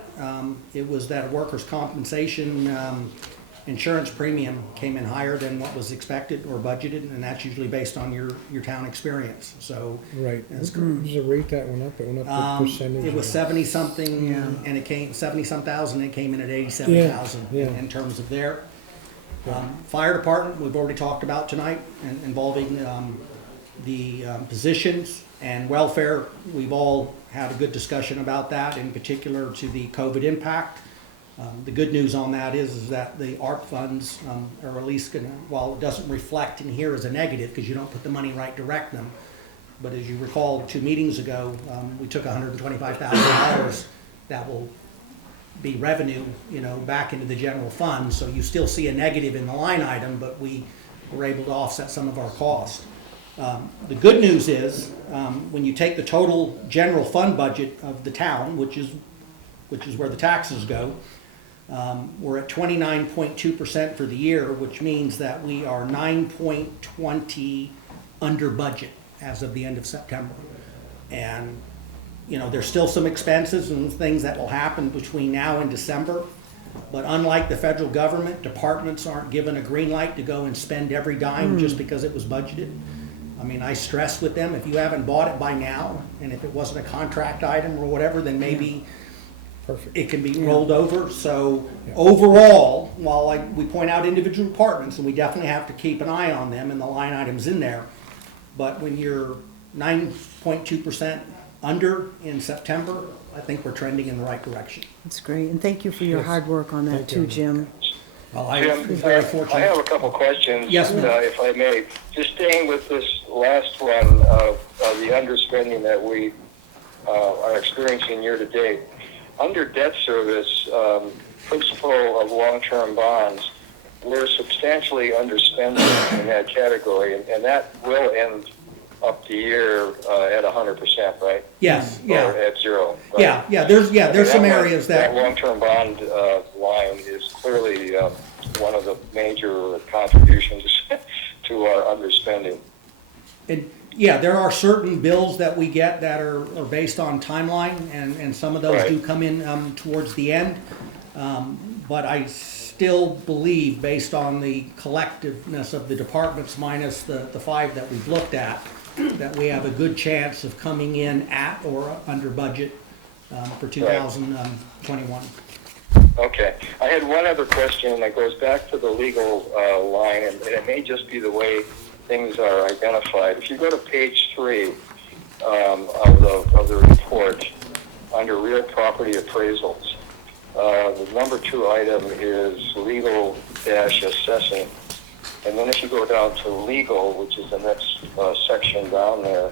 it was that workers' compensation insurance premium came in higher than what was expected or budgeted, and that's usually based on your town experience. So Right. that's What was the rate that went up? It went up the percentage? it was or- 70 something, Yeah. and it came 70 some thousand. It came in at 87,000 Yeah, yeah. in terms of there. Fire department we've already talked about tonight, involving the positions and welfare. We've all had a good discussion about that, in particular to the COVID impact. The good news on that is that the ARP funds are at least going to, while it doesn't reflect in here as a negative because you don't put the money right direct them, but as you recall 2 meetings ago, we took $125,000 that will be revenue, you know, back into the general fund. So you still see a negative in the line item, but we were able to offset some of our costs. The good news is when you take the total general fund budget of the town, which is where the taxes go, we're at 29.2% for the year, which means that we are 9.20 under budget as of the end of September. And, you know, there's still some expenses and things that will happen between now and December. But unlike the federal government, departments aren't given a green light to go and spend every dime just because it was budgeted. I mean, I stress with them, if you haven't bought it by now, and if it wasn't a contract item or whatever, then maybe Perfect. it can be rolled over. So overall, while we point out individual departments, and we definitely have to keep an eye on them and the line items in there, but when you're 9.2% under in September, I think we're trending in the right direction. That's great, and thank you for your Yes. hard work on that Thank too, you. Jim. Well, I'm Jim, very I fortunate. have a couple questions, Yes, ma'am. if I may. Just staying with this last one of the underspending that we are experiencing year to date. Under debt service, principal of long-term bonds, we're substantially underspending in that category, and that will end up the year at 100%, right? Yes, yeah. Or at 0. Right? Yeah, there's some areas that that, long-term bond line is clearly one of the major contributions to our underspending. And, yeah, there are certain bills that we get that are based on timeline, and some of those Right. do come in towards the end. But I still believe, based on the collectiveness of the departments minus the 5 that we've looked at, that we have a good chance of coming in at or under budget for 2021. Okay. I had one other question that goes back to the legal line, and it may just be the way things are identified. If you go to page 3 of the report, under real property appraisals, the number 2 item is legal-assessing. And then if you go down to legal, which is the next section down there,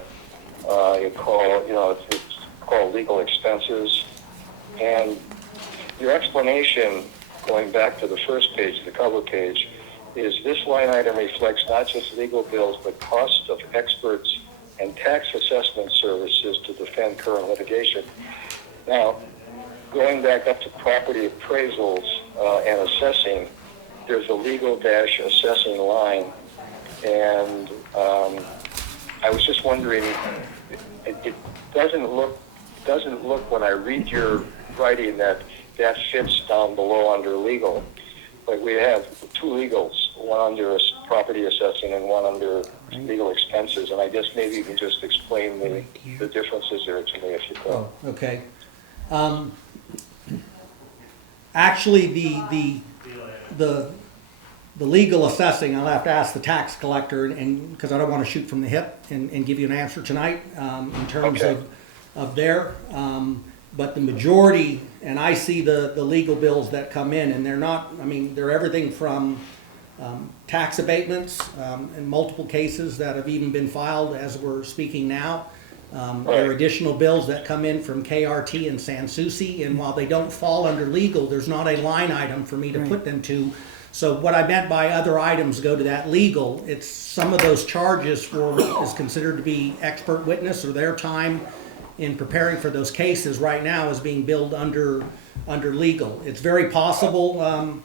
it's called legal expenses. And your explanation, going back to the first page, the cover page, is this line item reflects not just legal bills, but costs of experts and tax assessment services to defend current litigation. Now, going back up to property appraisals and assessing, there's a legal-assessing line, and I was just wondering, it doesn't look when I read your writing that fits down below under legal. But we have 2 legals, one under property assessing and one under legal expenses, and I guess maybe you can just explain the differences there to me if you could. Oh, okay. Actually, the legal assessing, I'll have to ask the tax collector, and because I don't want to shoot from the hip and give you an answer tonight in terms of their. But the majority, and I see the legal bills that come in, and they're not, I mean, they're everything from tax abatements in multiple cases that have even been filed as we're speaking now. There are additional bills that come in from KRT and Sanssouci, and while they don't fall under legal, there's not a line item for me to put them to. So what I meant by other items go to that legal, it's some of those charges for what is considered to be expert witness or their time in preparing for those cases right now is being billed under legal. It's very possible,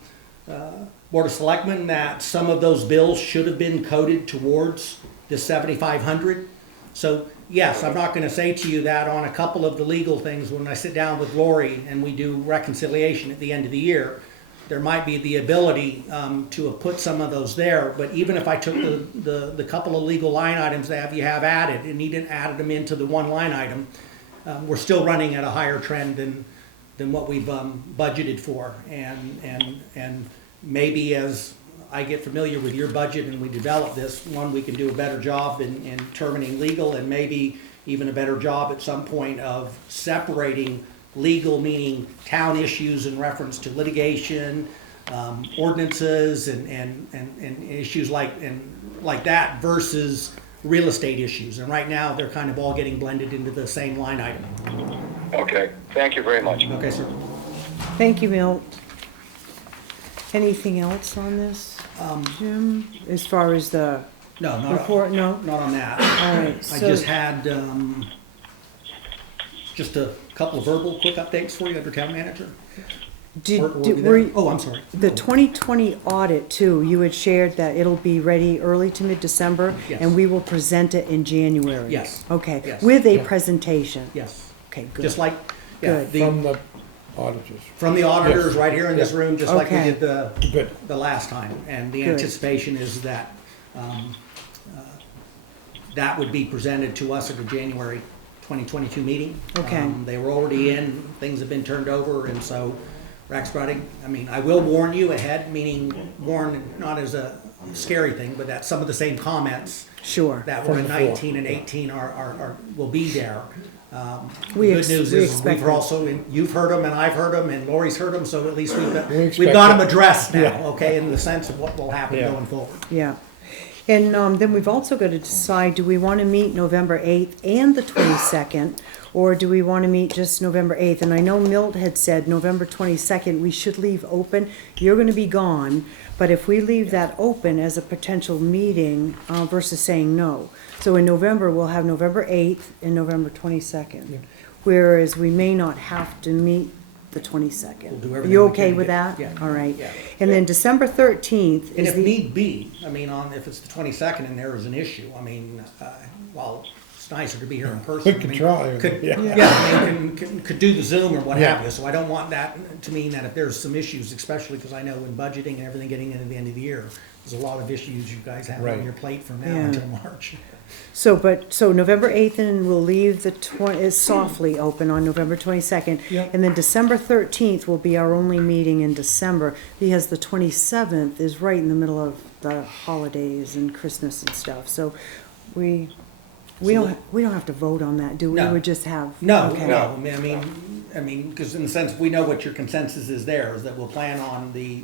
Board of Selectmen, that some of those bills should have been coded towards the 7,500. So yes, I'm not going to say to you that on a couple of the legal things, when I sit down with Lori and we do reconciliation at the end of the year, there might be the ability to have put some of those there. But even if I took the couple of legal line items that you have added and even added them into the one line item, we're still running at a higher trend than what we've budgeted for. And maybe as I get familiar with your budget and we develop this, one, we can do a better job in determining legal, and maybe even a better job at some point of separating legal, meaning town issues in reference to litigation, ordinances, and issues like that versus real estate issues. And right now, they're kind of all getting blended into the same line item. Okay, thank you very much. Okay, sir. Thank you, Milt. Anything else on this, Jim, as far as the report? No? Not on that. All right, I so- just had just a couple of verbal quick updates for you under town manager. Oh, I'm sorry. The 2020 audit too, you had shared that it'll be ready early to mid-December, Yes. and we will present it in January. Yes. Okay, Yes. with a presentation. Yes. Okay, good. Just like, Good. From the auditors. From the auditors Yes. right here in this Yeah. room, just like we Okay. did the last time. And the Good. anticipation is that that would be presented to us at the January 2022 meeting. Okay. They were already in, things have been turned over, and so we're expediting. I mean, I will warn you ahead, meaning warn not as a scary thing, but that some of the same comments Sure. that were From in the floor. 19 and 18 will be there. We The ex- good news we is expect we've also, you've heard them and I've heard them and Lori's heard them, so at least we've got expect them it. addressed now, Yeah. okay, in the sense of what will happen Yeah. going forward. Yeah. And then we've also got to decide, do we want to meet November 8th and the 22nd, or do we want to meet just November 8th? And I know Milt had said November 22nd, we should leave open. You're going to be gone, but if we leave that open as a potential meeting versus saying no. So in November, we'll have November 8th and November 22nd. Whereas we may not have to meet the 22nd. We'll do Are everything you we okay can with to that? get- yeah. All right. Yeah. And then December 13th And is if the, need be, I mean, if it's the 22nd and there is an issue, I mean, well, it's nicer to be here in person. We could I mean, try, could- yeah. Yeah, I mean, could do the Zoom or what have Yeah. you, so I don't want that to mean that if there's some issues, especially because I know in budgeting and everything getting into the end of the year, there's a lot of issues you guys have on Right. your plate from now Yeah. until March. so November 8th, and we'll leave the is softly open on November 22nd. Yep. And then December 13th will be our only meeting in December, because the 27th is right in the middle of the holidays and Christmas and stuff. So we don't have to vote on that, do we? No. We just have. No, okay. no, I mean, because in the sense, we know what your consensus is there, is that we'll plan on the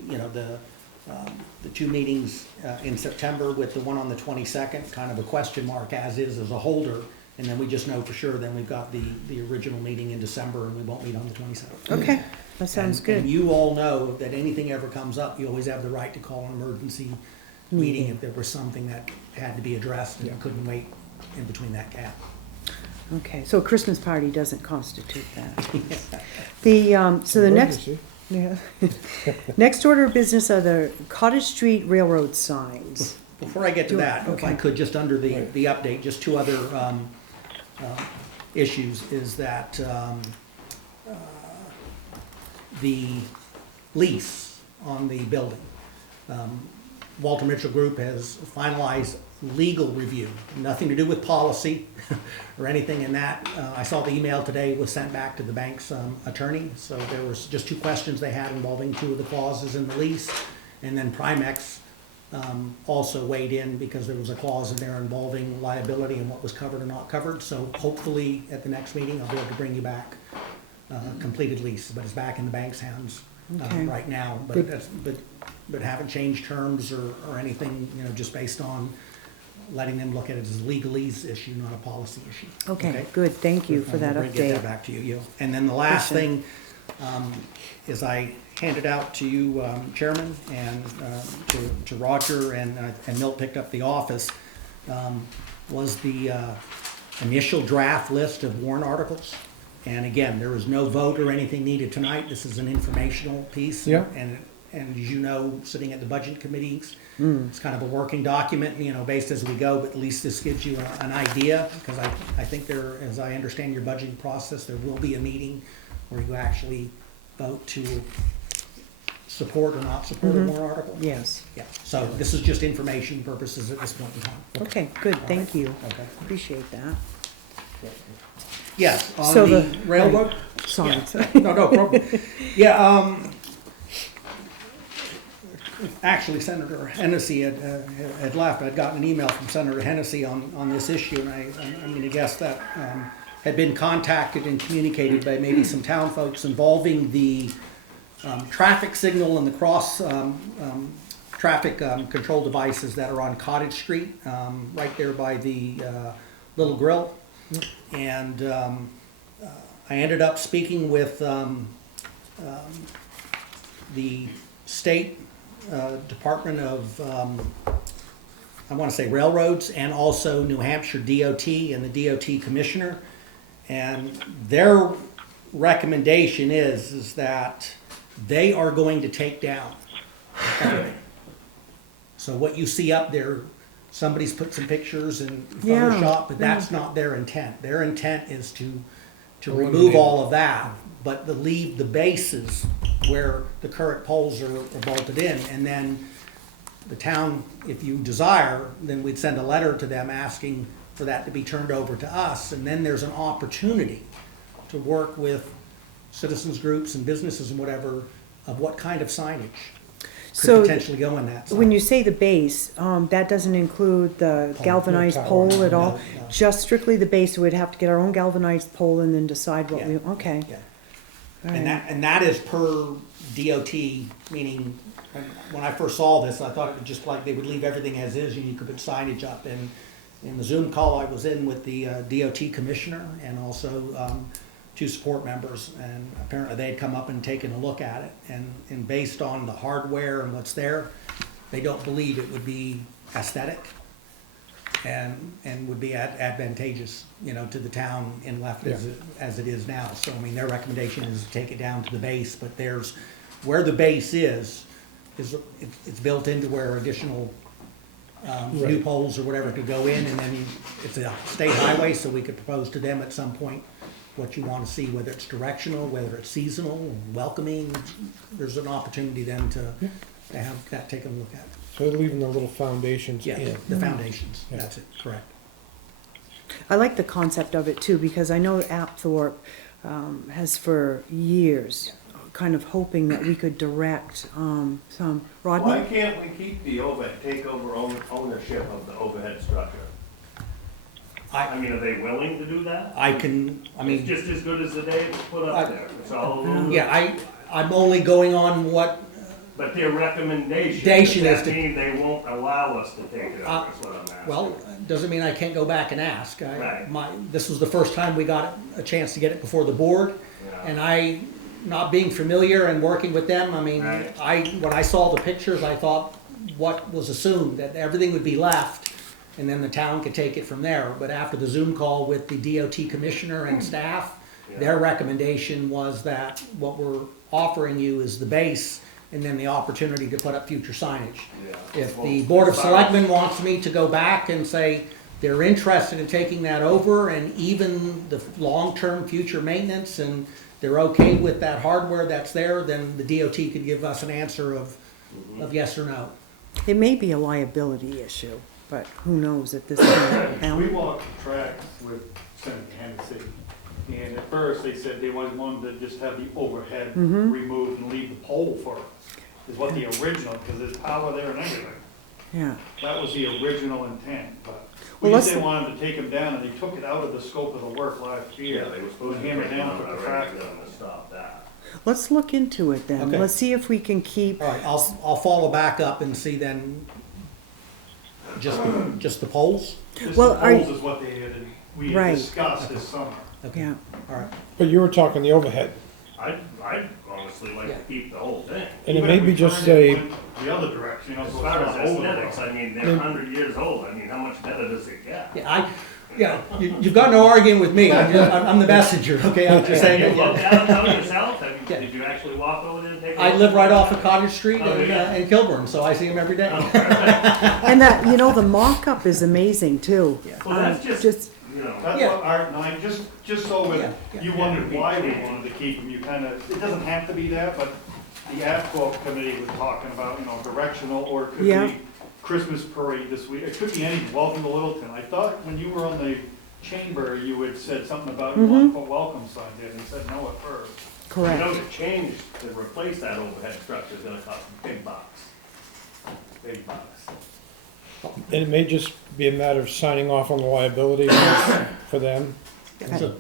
two meetings in September with the one on the 22nd, kind of a question mark as a holder, and then we just know for sure, then we've got the original meeting in December, and we won't meet on the 27th. Okay, that sounds And good. you all know that anything ever comes up, you always have the right to call an emergency meeting if there was something that had to be addressed and couldn't wait in between that gap. Okay, so a Christmas party doesn't constitute that. So the next, Emergency. yeah. Next order of business are the Cottage Street Railroad signs. Before I get to that, if I Okay. could, just under the update, just two other issues, is that the lease on the building. Walter Mitchell Group has finalized legal review, nothing to do with policy or anything in that. I saw the email today was sent back to the bank's attorney, so there was just two questions they had involving two of the clauses in the lease. And then Primex also weighed in because there was a clause in there involving liability and what was covered or not covered. So hopefully at the next meeting, I'll be able to bring you back completed lease, but it's back in the bank's hands Okay. right now. Good. But haven't changed terms or anything, just based on letting them look at it as a legalese issue, not a policy issue. Okay, good, thank you for that We'll get that update. back to you. And then the last Listen. thing is I handed out to you, Chairman, and to Roger, and Milt picked up the office, was the initial draft list of warrant articles. And again, there is no vote or anything needed tonight. This is an informational piece. Yeah. And as you know, sitting at the budget committees, it's kind of a working document, based as we go, but at least this gives you an idea, because I think there, as I understand your budgeting process, there will be a meeting where you actually vote to support or not support a warrant article. Yes. Yeah, so this is just information purposes at this point in time. Okay, good, thank you. Okay. Appreciate that. Yes, on So the the- railroad. Sorry. Yeah. No problem. Yeah, actually, Senator Hennessy had left. I'd gotten an email from Senator Hennessy on this issue, and I'm gonna guess that had been contacted and communicated by maybe some town folks involving the traffic signal and the cross traffic control devices that are on Cottage Street, right there by the Little Grill. And I ended up speaking with the state Department of, I want to say railroads, and also New Hampshire DOT and the DOT commissioner. And their recommendation is that they are going to take down everything. So what you see up there, somebody's put some pictures in Yeah, Photoshop, but yeah. that's not their intent. Their intent is to Eliminate remove it. all of that, but to leave the bases where the current poles are bolted in. And then the town, if you desire, then we'd send a letter to them asking for that to be turned over to us. And then there's an opportunity to work with citizens groups and businesses and whatever of what kind of signage could So potentially go in that sign. when you say the base, that doesn't include the galvanized tower, pole at all? no. Just strictly the base, so we'd have to get our own galvanized pole and then decide what we, Yeah. okay. Yeah. All And right. that is per DOT, meaning, when I first saw this, I thought it would just like, they would leave everything as is, and you could put signage up. And in the Zoom call I was in with the DOT commissioner and also two support members, and apparently they'd come up and taken a look at it. And based on the hardware and what's there, they don't believe it would be aesthetic. and would be advantageous, you know, to the town in left as it is now. So, I mean, their recommendation is to take it down to the base, but there's, where the base is it's built into where additional new poles or whatever could go in, and then it's a state highway, so we could propose to them at some point what you want to see, whether it's directional, whether it's seasonal, welcoming. There's an opportunity then to have that taken a look at. So they're leaving the little foundations Yeah, in. the foundations, that's it, correct. I like the concept of it too, because I know Apthorpe has for years kind of hoping that we could direct some. Rodney? Why can't we keep the take over ownership of the overhead structure? I mean, are they willing to do that? It's just as good as the day it's put up there. It's all aluminum. Yeah, I'm only going on what. But their recommendation, does that mean they won't allow us to take it over, is what I'm asking. Well, doesn't mean I can't go back and ask. Right. This was the first time we got a chance to get it before the board, and not being familiar and working with them, I mean, when I saw the pictures, I thought what was assumed, that everything would be left, and then the town could take it from there. But after the Zoom call with the DOT commissioner and staff, their recommendation was that what we're offering you is the base, and then the opportunity to put up future signage. If the Board of Selectmen wants me to go back and say they're interested in taking that over, and even the long-term future maintenance, and they're okay with that hardware that's there, then the DOT could give us an answer of yes or no. It may be a liability issue, but who knows at this point. We walked the track with Senator Hennessy, and at first they said they wanted to just have the overhead removed and leave the pole for us, is what the original, because there's power there and everything. Yeah. That was the original intent, but we Well, just didn't want them to take them down, and they took it out of the scope of the work last year. Yeah, they were supposed to hammer take down them for out the already track. to stop that. Let's look into it then. Okay. Let's see if we can keep. All right, I'll follow back up and see then, just the poles? Just Well, the are poles is what we had discussed this summer. Okay. Yeah. All right. But you were talking the overhead. I'd honestly like to keep the whole thing. And it Even may if be we just turned it a, went the other direction, As so far as it's not aesthetics, I mean, they're 100 years old. I mean, how much better does it get? You've got no arguing with me. I'm the messenger, okay? I'm just saying. Have you looked at them yourself? Did you actually walk over there and take a look? I live right off of Cottage Street Oh, yeah. in Kilburn, so I see them every day. And that, the mock-up is amazing too. Well, that's just you know. That's what Art and I, just so that you wondered why we wanted to keep them, you kind of, it doesn't have to be that, but the APCO committee was talking about, directional, or it could be Christmas parade this week. It could be any, welcome to Littleton. I thought when you were on the chamber, you had said something about you want to put welcome signs in, and you said no at first. Correct. You know, to change, to replace that overhead structure is gonna cost big bucks. Big bucks. and it may just be a matter of signing off on the liability for them. So,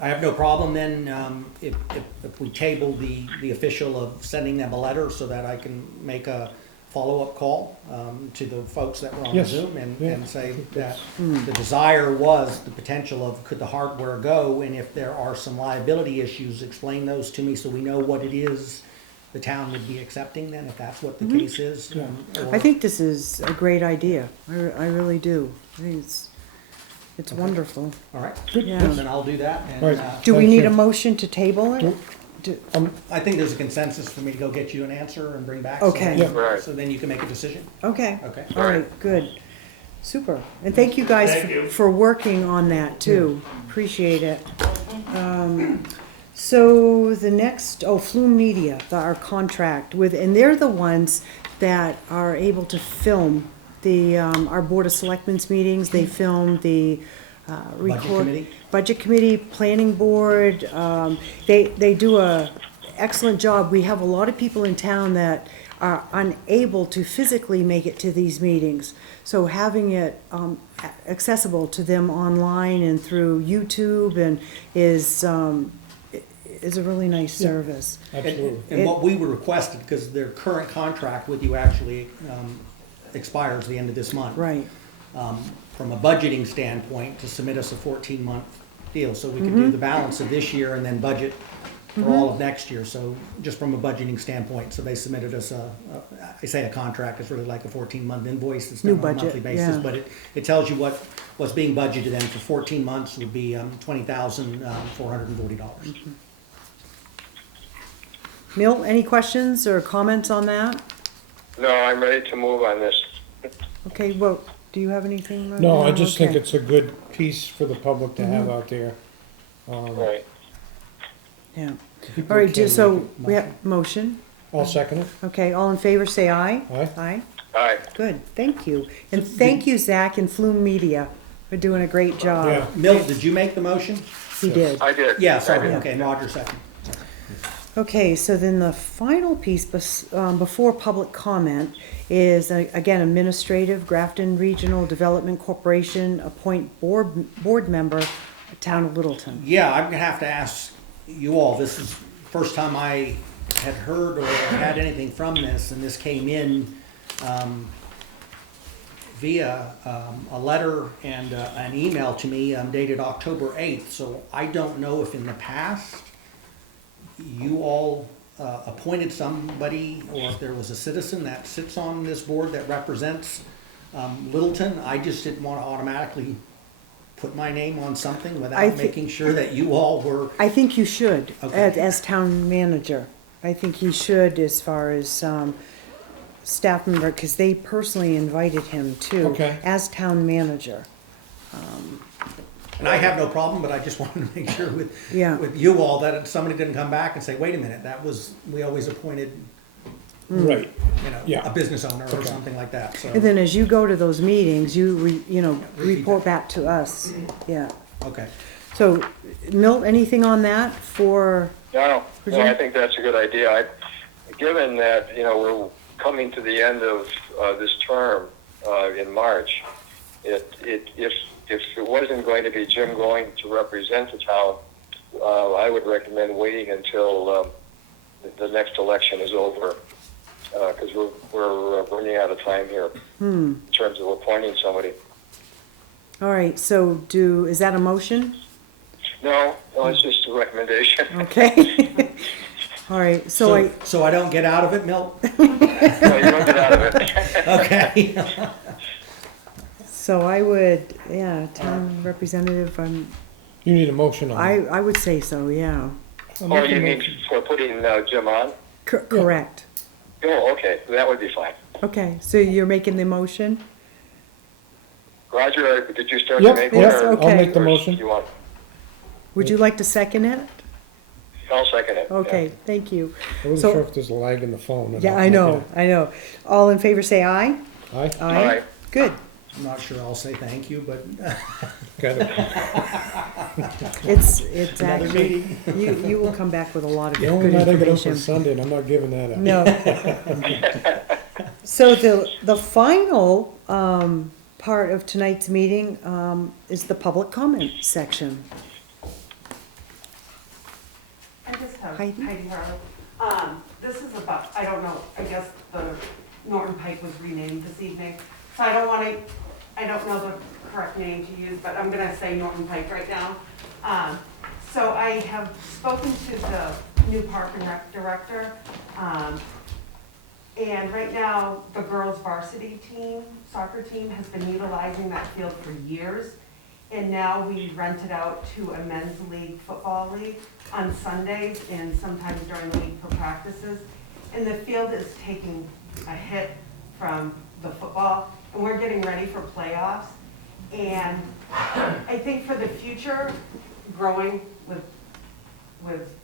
I have no problem then, if we table the official of sending them a letter so that I can make a follow-up call to the folks that were on Yes. Zoom and Yeah. say that the desire was the potential of could the hardware go, and if there are some liability issues, explain those to me so we know what it is the town would be accepting then, if that's what the case is. I think this is a great idea. I really do. I think it's wonderful. All right, Yeah. then I'll do that. And, Right. Do we need a motion to table it? I think there's a consensus for me to go get you an answer and bring back. Okay. So, Yeah. Right. so then you can make a decision. Okay. Okay. All right, good. Super. And thank you guys Thank you. for working on that too. Appreciate it. So the next, Flume Media, our contract with, and they're the ones that are able to film our Board of Selectmen's meetings. They film the Budget Committee, Planning Board. They do a excellent job. We have a lot of people in town that are unable to physically make it to these meetings. So having it accessible to them online and through YouTube and is a really nice service. Absolutely. And what we were requested, because their current contract with you actually expires the end of this month. Right. From a budgeting standpoint, to submit us a 14-month deal, so we can do the balance of this year and then budget for all of next year, so just from a budgeting standpoint, so they submitted us I say a contract, it's really like a 14-month invoice, it's New done on a budget, monthly basis, yeah. but it tells you what's being budgeted, and for 14 months would be $20,440. Milt, any questions or comments on that? No, I'm ready to move on this. Okay, well, do you have anything? No, I just think Okay. it's a good piece for the public to have out there. Right. Yeah. People All right, can so make a we have motion. I'll second it. Okay, all in favor, say aye. Aye. Aye. Aye. Good, thank you. And thank you, Zach and Flume Media, for doing a great job. Yeah. Milt, did you make the motion? He did. I did. Yeah, I sorry, did. okay, and Roger second. Okay, so then the final piece before public comment is, again, administrative, Grafton Regional Development Corporation, appoint board member, Town of Littleton. Yeah, I'm gonna have to ask you all, this is the first time I had heard or had anything from this, and this came in via a letter and an email to me dated October 8th, so I don't know if in the past you all appointed somebody, or if there was a citizen that sits on this board that represents Littleton. I just didn't want to automatically put my name on something without making sure that you all were. I think you should, Okay. as town manager. I think he should, as far as staff member, because they personally invited him too, Okay. as town manager. And I have no problem, but I just wanted to make sure Yeah. with you all that somebody didn't come back and say, wait a minute, we always appointed, Right. a business owner or something like that, so. And then as you go to those meetings, you report back to us, yeah. Okay. So, Milt, anything on that for? No, I think that's a good idea. Given that, we're coming to the end of this term in March, if it wasn't going to be Jim going to represent the town, I would recommend waiting until the next election is over, because we're running out of time here in terms of appointing somebody. All right, so is that a motion? No, it's just a recommendation. Okay. All right, so I don't get out of it, Milt? No, you don't get out of it. Okay. So I would, town representative, You need a motion on that. I would say so, yeah. Oh, you mean for putting Jim on? Correct. Oh, okay, that would be fine. Okay, so you're making the motion? Roger, did you start Yep, to make yes, one? okay. I'll make the Or motion. You want? Would you like to second it? I'll second it. Okay, thank you. I wasn't So- sure if there's a lag in the phone. Yeah, I know. All in favor, say aye. Aye. Aye. Good. I'm not sure I'll say thank you, but Got it. It's Another actually, meeting. you will come back with a lot of The good only night I get up on information. Sunday, and I'm not giving that up. No. So the final part of tonight's meeting is the public comment section. I just have Heidi? Heidi Harlow. This is about, I don't know, I guess the Norton Pike was renamed this evening. So I don't know the correct name to use, but I'm gonna say Norton Pike right now. So I have spoken to the new Park and Rec director. And right now, the girls varsity team, soccer team, has been utilizing that field for years. And now we rent it out to a men's league, football league, on Sundays and sometimes during the week for practices. And the field is taking a hit from the football, and we're getting ready for playoffs. And I think for the future, growing with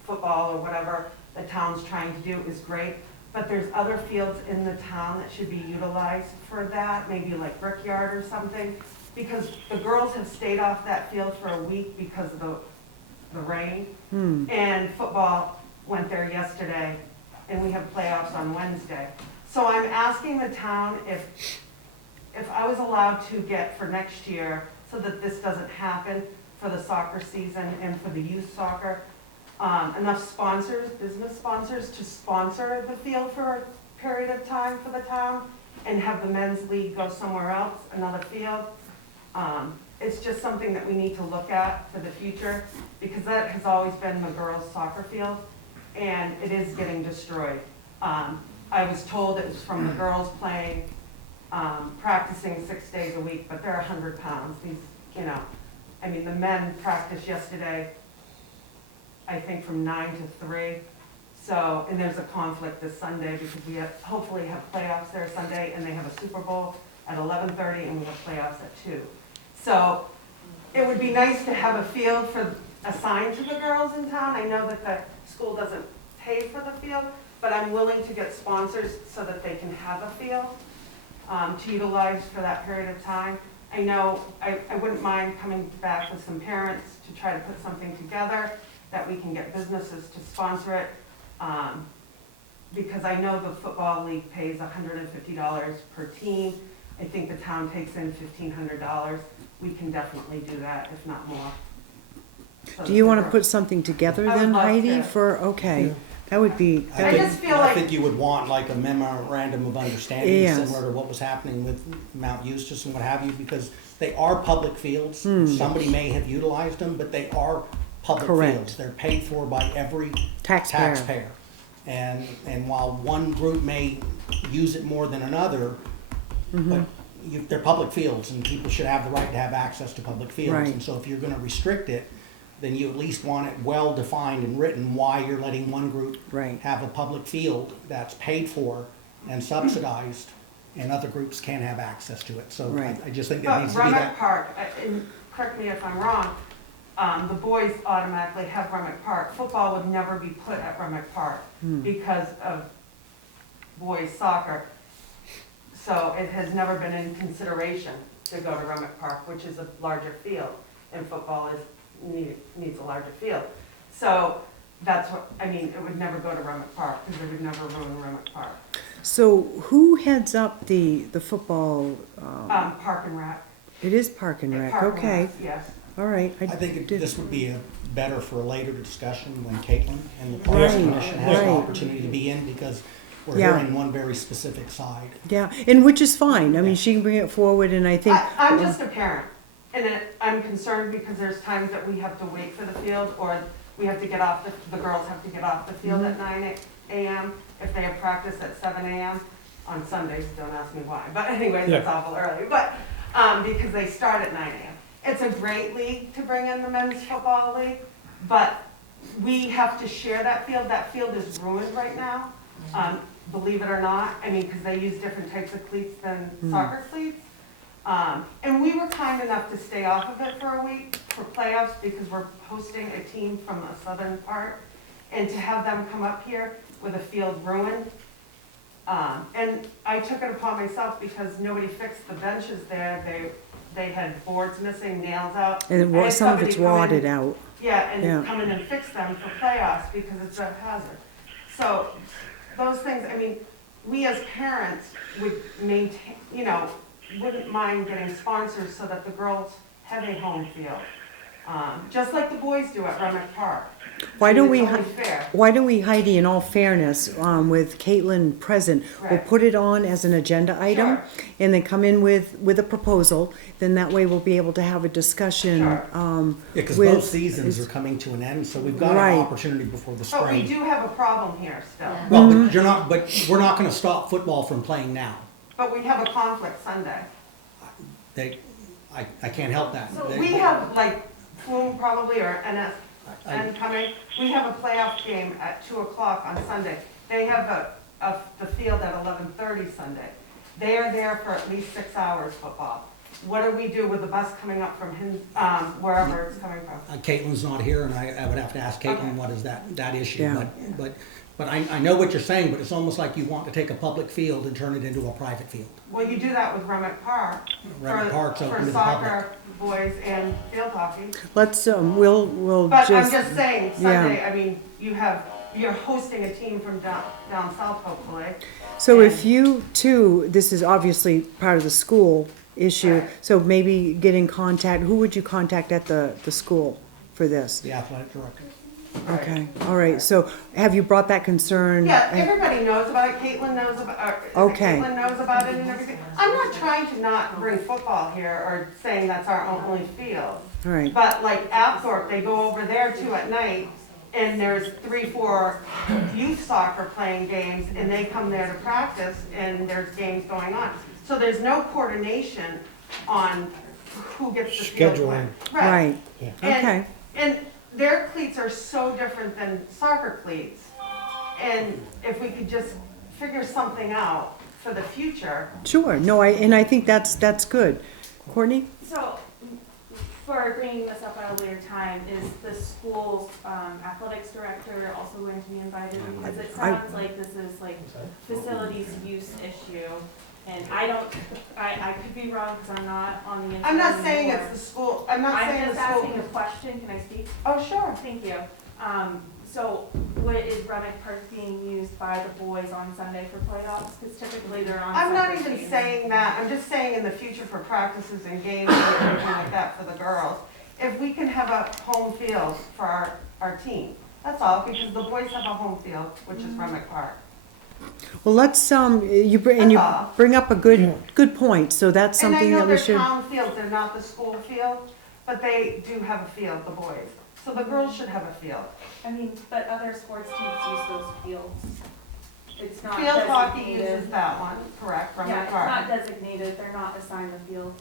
football or whatever the town's trying to do is great. But there's other fields in the town that should be utilized for that, maybe like Brickyard or something. Because the girls have stayed off that field for a week because of the rain. And football went there yesterday, and we have playoffs on Wednesday. So I'm asking the town if I was allowed to get for next year, so that this doesn't happen for the soccer season and for the youth soccer, enough sponsors, business sponsors, to sponsor the field for a period of time for the town, and have the men's league go somewhere else, another field. It's just something that we need to look at for the future, because that has always been the girls' soccer field. and it is getting destroyed. I was told it was from the girls playing, practicing 6 days a week, but they're 100 pounds. These, you know, I mean, the men practiced yesterday, I think from 9 to 3. So, and there's a conflict this Sunday because we hopefully have playoffs there Sunday, and they have a Super Bowl at 11:30, and we have playoffs at 2. So it would be nice to have a field assigned to the girls in town. I know that the school doesn't pay for the field, but I'm willing to get sponsors so that they can have a field to utilize for that period of time. I know I wouldn't mind coming back with some parents to try to put something together that we can get businesses to sponsor it. Because I know the football league pays $150 per team. I think the town takes in $1,500. We can definitely do that, if not more. So Do you want to put something together I would then, love Heidi, to. for, okay, that would be, I just feel like- I think you would want like a memorandum of understanding, Yes. similar to what was happening with Mount Eustis and what have you, because they are public fields. Hmm. Somebody may have utilized them, but they are public Correct. fields. They're paid for by every Taxpayer. taxpayer. And while one group may use it more than another, Mm-hmm. but they're public fields, and people should have the right to have access to public fields. Right. And so if you're gonna restrict it, then you at least want it well-defined and written why you're letting one group Right. have a public field that's paid for and subsidized, and other groups can't have access to it. So Right. I just think there But needs to be Rummock that. Park, and correct me if I'm wrong, the boys automatically have Rummock Park. Football would never be put at Rummock Park because of boys soccer. So it has never been in consideration to go to Rummock Park, which is a larger field, and football needs a larger field. So that's what, I mean, it would never go to Rummock Park, because it would never ruin Rummock Park. so who heads up the football? Park and Rec. It is Park and Rec, Park and okay, Rec, yes. all right. I think this would be better for a later discussion when Caitlin and the Parks Right, Commission has an right. opportunity to be in, because we're Yeah. hearing one very specific side. Yeah, and which is fine, I mean, she can bring it forward, and I think. I'm just a parent, and I'm concerned because there's times that we have to wait for the field, or we have to get off, the girls have to get off the field at 9 a.m. if they have practice at 7 a.m. on Sundays, don't ask me why, but anyways, that's awful early, but, because they start at 9 a.m. It's a great league to bring in the men's football league, but we have to share that field is ruined right now. Believe it or not, I mean, because they use different types of cleats than soccer cleats. And we were kind enough to stay off of it for a week for playoffs because we're hosting a team from the southern part. And to have them come up here with a field ruined. And I took it upon myself because nobody fixed the benches there. They had boards missing, nails out. And I had some of somebody it's come in- wadded out. Yeah, Yeah. and come in and fix them for playoffs because it's a hazard. So those things, I mean, we as parents would maintain, you know, wouldn't mind getting sponsors so that the girls have a home field. Just like the boys do at Rummock Park. Why don't we, It's only fair. why don't we, Heidi, in all fairness, with Caitlin present, we'll Right. put it on as an agenda item, Sure. and then come in with a proposal, then that way we'll be able to have a discussion, Sure. Because with. both seasons are coming to an end, so we've got Right. an opportunity before the But we spring. do have a problem here still. Well, but we're not gonna stop football from playing now. But we have a conflict Sunday. I can't help that. So we have like Flume probably or NSN coming. We have a playoff game at 2 o'clock on Sunday. They have the field at 11:30 Sunday. They are there for at least 6 hours football. What do we do with the bus coming up from wherever it's coming from? Caitlin's not here, and I would have to ask Caitlin Okay. what is that issue. Yeah. But I know what you're saying, but it's almost like you want to take a public field and turn it into a private field. Well, you do that with Rummock Park. Rummock Park's open to For the soccer, boys, and field hockey. Let's, we'll But just. I'm just saying, yeah. Sunday, I mean, you're hosting a team from down south, hopefully. So if you too, this is obviously part of the school issue, Right. so maybe get in contact, who would you contact at the school for this? The athletic director. Right. Okay, all right, so have you brought that concern? Yeah, everybody knows about it, Caitlin knows about, Okay. Caitlin knows about it and everything. I'm not trying to not bring football here or saying that's our only field. All right, But like Apthorpe, they go over there too at night and there's 3, 4 youth soccer playing games, and they come there to practice, and there's games going on. So there's no coordination on who gets the field when. Scheduling. Right, Yeah. okay. And their cleats are so different than soccer cleats. And if we could just figure something out for the future. Sure, no, and I think that's good. Courtney? So, for bringing this up at a later time, is the school's athletics director also going to be invited? Because it sounds like this is like facilities use issue. And I could be wrong because I'm not on the inside. I'm not saying anymore. it's the school, I'm not saying the I'm school. just asking a question, can I speak? Oh, sure. Thank you. So, is Remick Park being used by the boys on Sunday for playoffs? Because typically they're on. I'm not separate even days. saying that, I'm just saying in the future for practices and games and everything like that for the girls, if we can have a home field for our team, that's all, because the boys have a home field, which is Remick Park. Well, let's, you bring up a good point, so that's something that we should. And I know they're town fields, they're not the school field, but they do have a field, the boys. So the girls should have a field. I mean, but other sports teams use those fields. It's not Field hockey designated. uses that one, correct, Yeah, Remick it's Park. not designated, they're not assigned the field.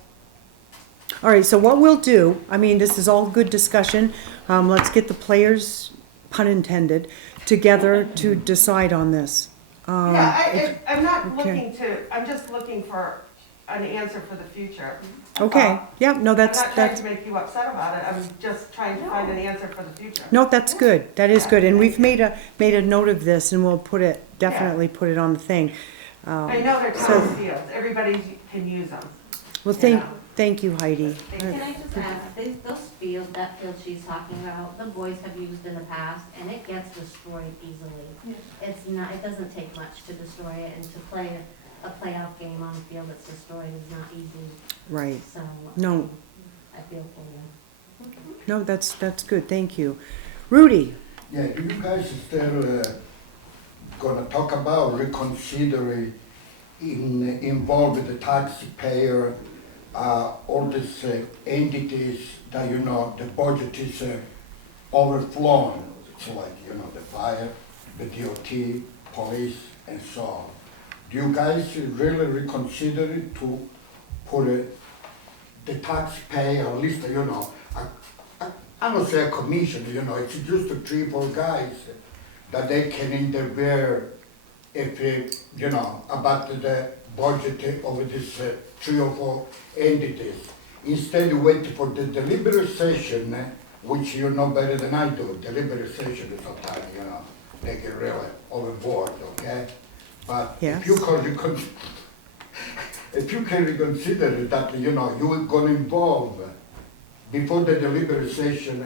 All right, so what we'll do, I mean, this is all good discussion. Let's get the players, pun intended, together to decide on this. I'm not okay. looking to, I'm just looking for an answer for the future. Okay, yeah, no, I'm that's, not trying to make you upset about it, I'm just trying to find an answer for the future. no, that's good, that is good, and we've made a note of this, and we'll definitely put it on the thing. I know they're so- town fields, everybody can use them. Well, thank you, Heidi. Can I just ask, those fields, that field she's talking about, the boys have used in the past, and it gets destroyed easily. It's not, it doesn't take much to destroy it, and to play a playoff game on a field that's destroyed is not easy. Right. So, No, I feel for you. no, that's good, thank you. Rudy? Yeah, do you guys still gonna talk about reconsidering involve the taxpayer, all these entities that, the budget is overflowing. It's like, the fire, the DOT, police, and so on. Do you guys really reconsider it to put the taxpayer, at least, I don't say a commission, it's just 3, 4 guys that they can interfere if, about the budget of these 3 or 4 entities. Instead, wait for the deliberate session, which you know better than I do. Deliberate session is sometimes, they get really overboard, okay? But Yes. if you can reconsider that, you're gonna involve, before the deliberate session,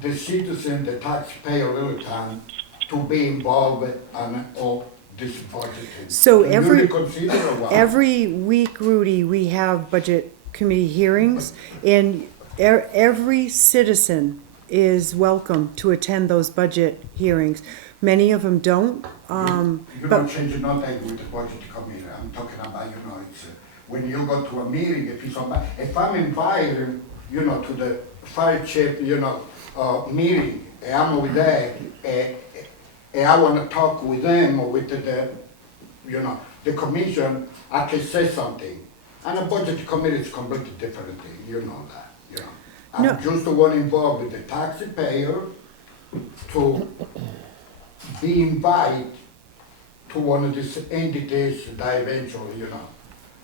the citizen, the taxpayer of Littleton, to be involved on all this budgeting. So Do you reconsider or what? every week, Rudy, we have budget committee hearings, and every citizen is welcome to attend those budget hearings. Many of them don't, You don't change nothing with the budget committee. I'm talking about, it's, when you go to a meeting, if I'm invited, to the fire chief, meeting, and I'm over there, and I wanna talk with them or with the commission, I can say something. And a budget committee is completely different thing, you know that, I'm No. just the one involved with the taxpayer to be invited to one of these entities that eventually,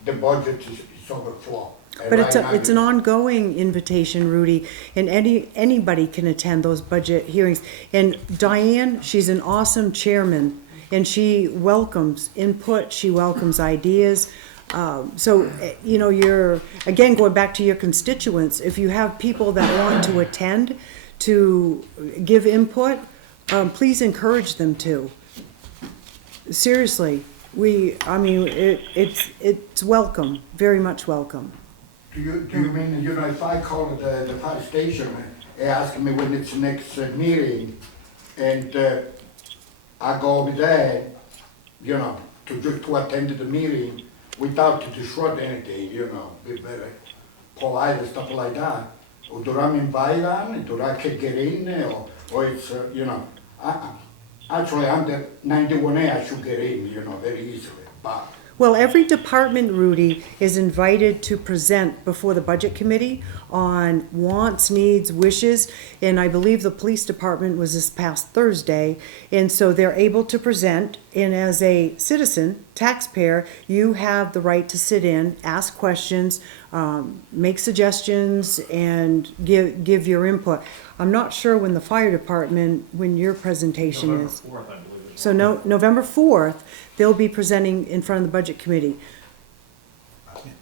the budget is overflow. And but right now, it's an ongoing invitation, Rudy, and anybody can attend those budget hearings. And Diane, she's an awesome chairman, and she welcomes input, she welcomes ideas. So, you're, again, going back to your constituents, if you have people that want to attend, to give input, please encourage them to. Seriously, it's welcome, very much welcome. Do you mean, if I call the fire station, they ask me when it's next meeting, and I go over there, to attend the meeting without to disrupt anything, be very polite and stuff like that, or do I invite them, do I kick it in, or it's, you know, actually, I'm the 91A, I should get in, you know, very easily, but Well, every department, Rudy, is invited to present before the budget committee on wants, needs, wishes, and I believe the police department was this past Thursday, and so they're able to present, and as a citizen, taxpayer, you have the right to sit in, ask questions, make suggestions, and give your input. I'm not sure when the fire department, when your presentation is. November 4th, I believe. So November 4th, they'll be presenting in front of the budget committee.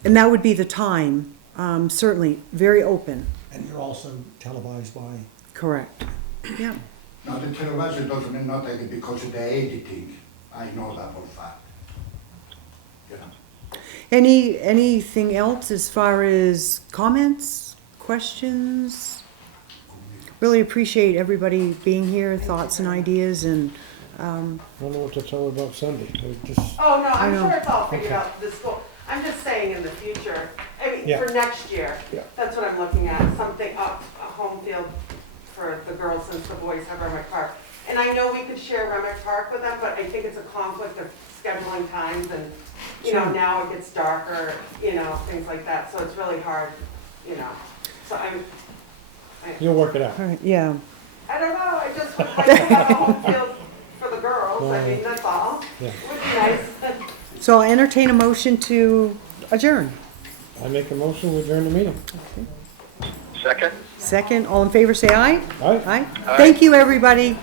And that would be the time, certainly, very open. And you're also televised by? Correct. Yeah. now the television doesn't mean nothing because of the editing, I know that for a fact. You know. Anything else as far as comments, questions? Really appreciate everybody being here, thoughts and ideas, and I don't know what to tell her about Sunday. Oh, no, I'm I know. sure it's all figured Okay. out, the school, I'm just saying in the future, I mean, Yeah. for next year. Yeah. That's what I'm looking at, something up, a home field for the girls since the boys have Remick Park. And I know we could share Remick Park with them, but I think it's a conflict of scheduling times and, you know, Sure. now it gets darker, you know, things like that, so it's really hard, you know. So You'll work it out. all right, yeah. I don't know, I just would like to have a home field for the girls, I mean, that's all. Yeah. It would be nice. So I'll entertain a motion to adjourn. I make a motion, we adjourn the meeting. Second? Second, all in favor, say aye. All right? Aye. Thank you, everybody.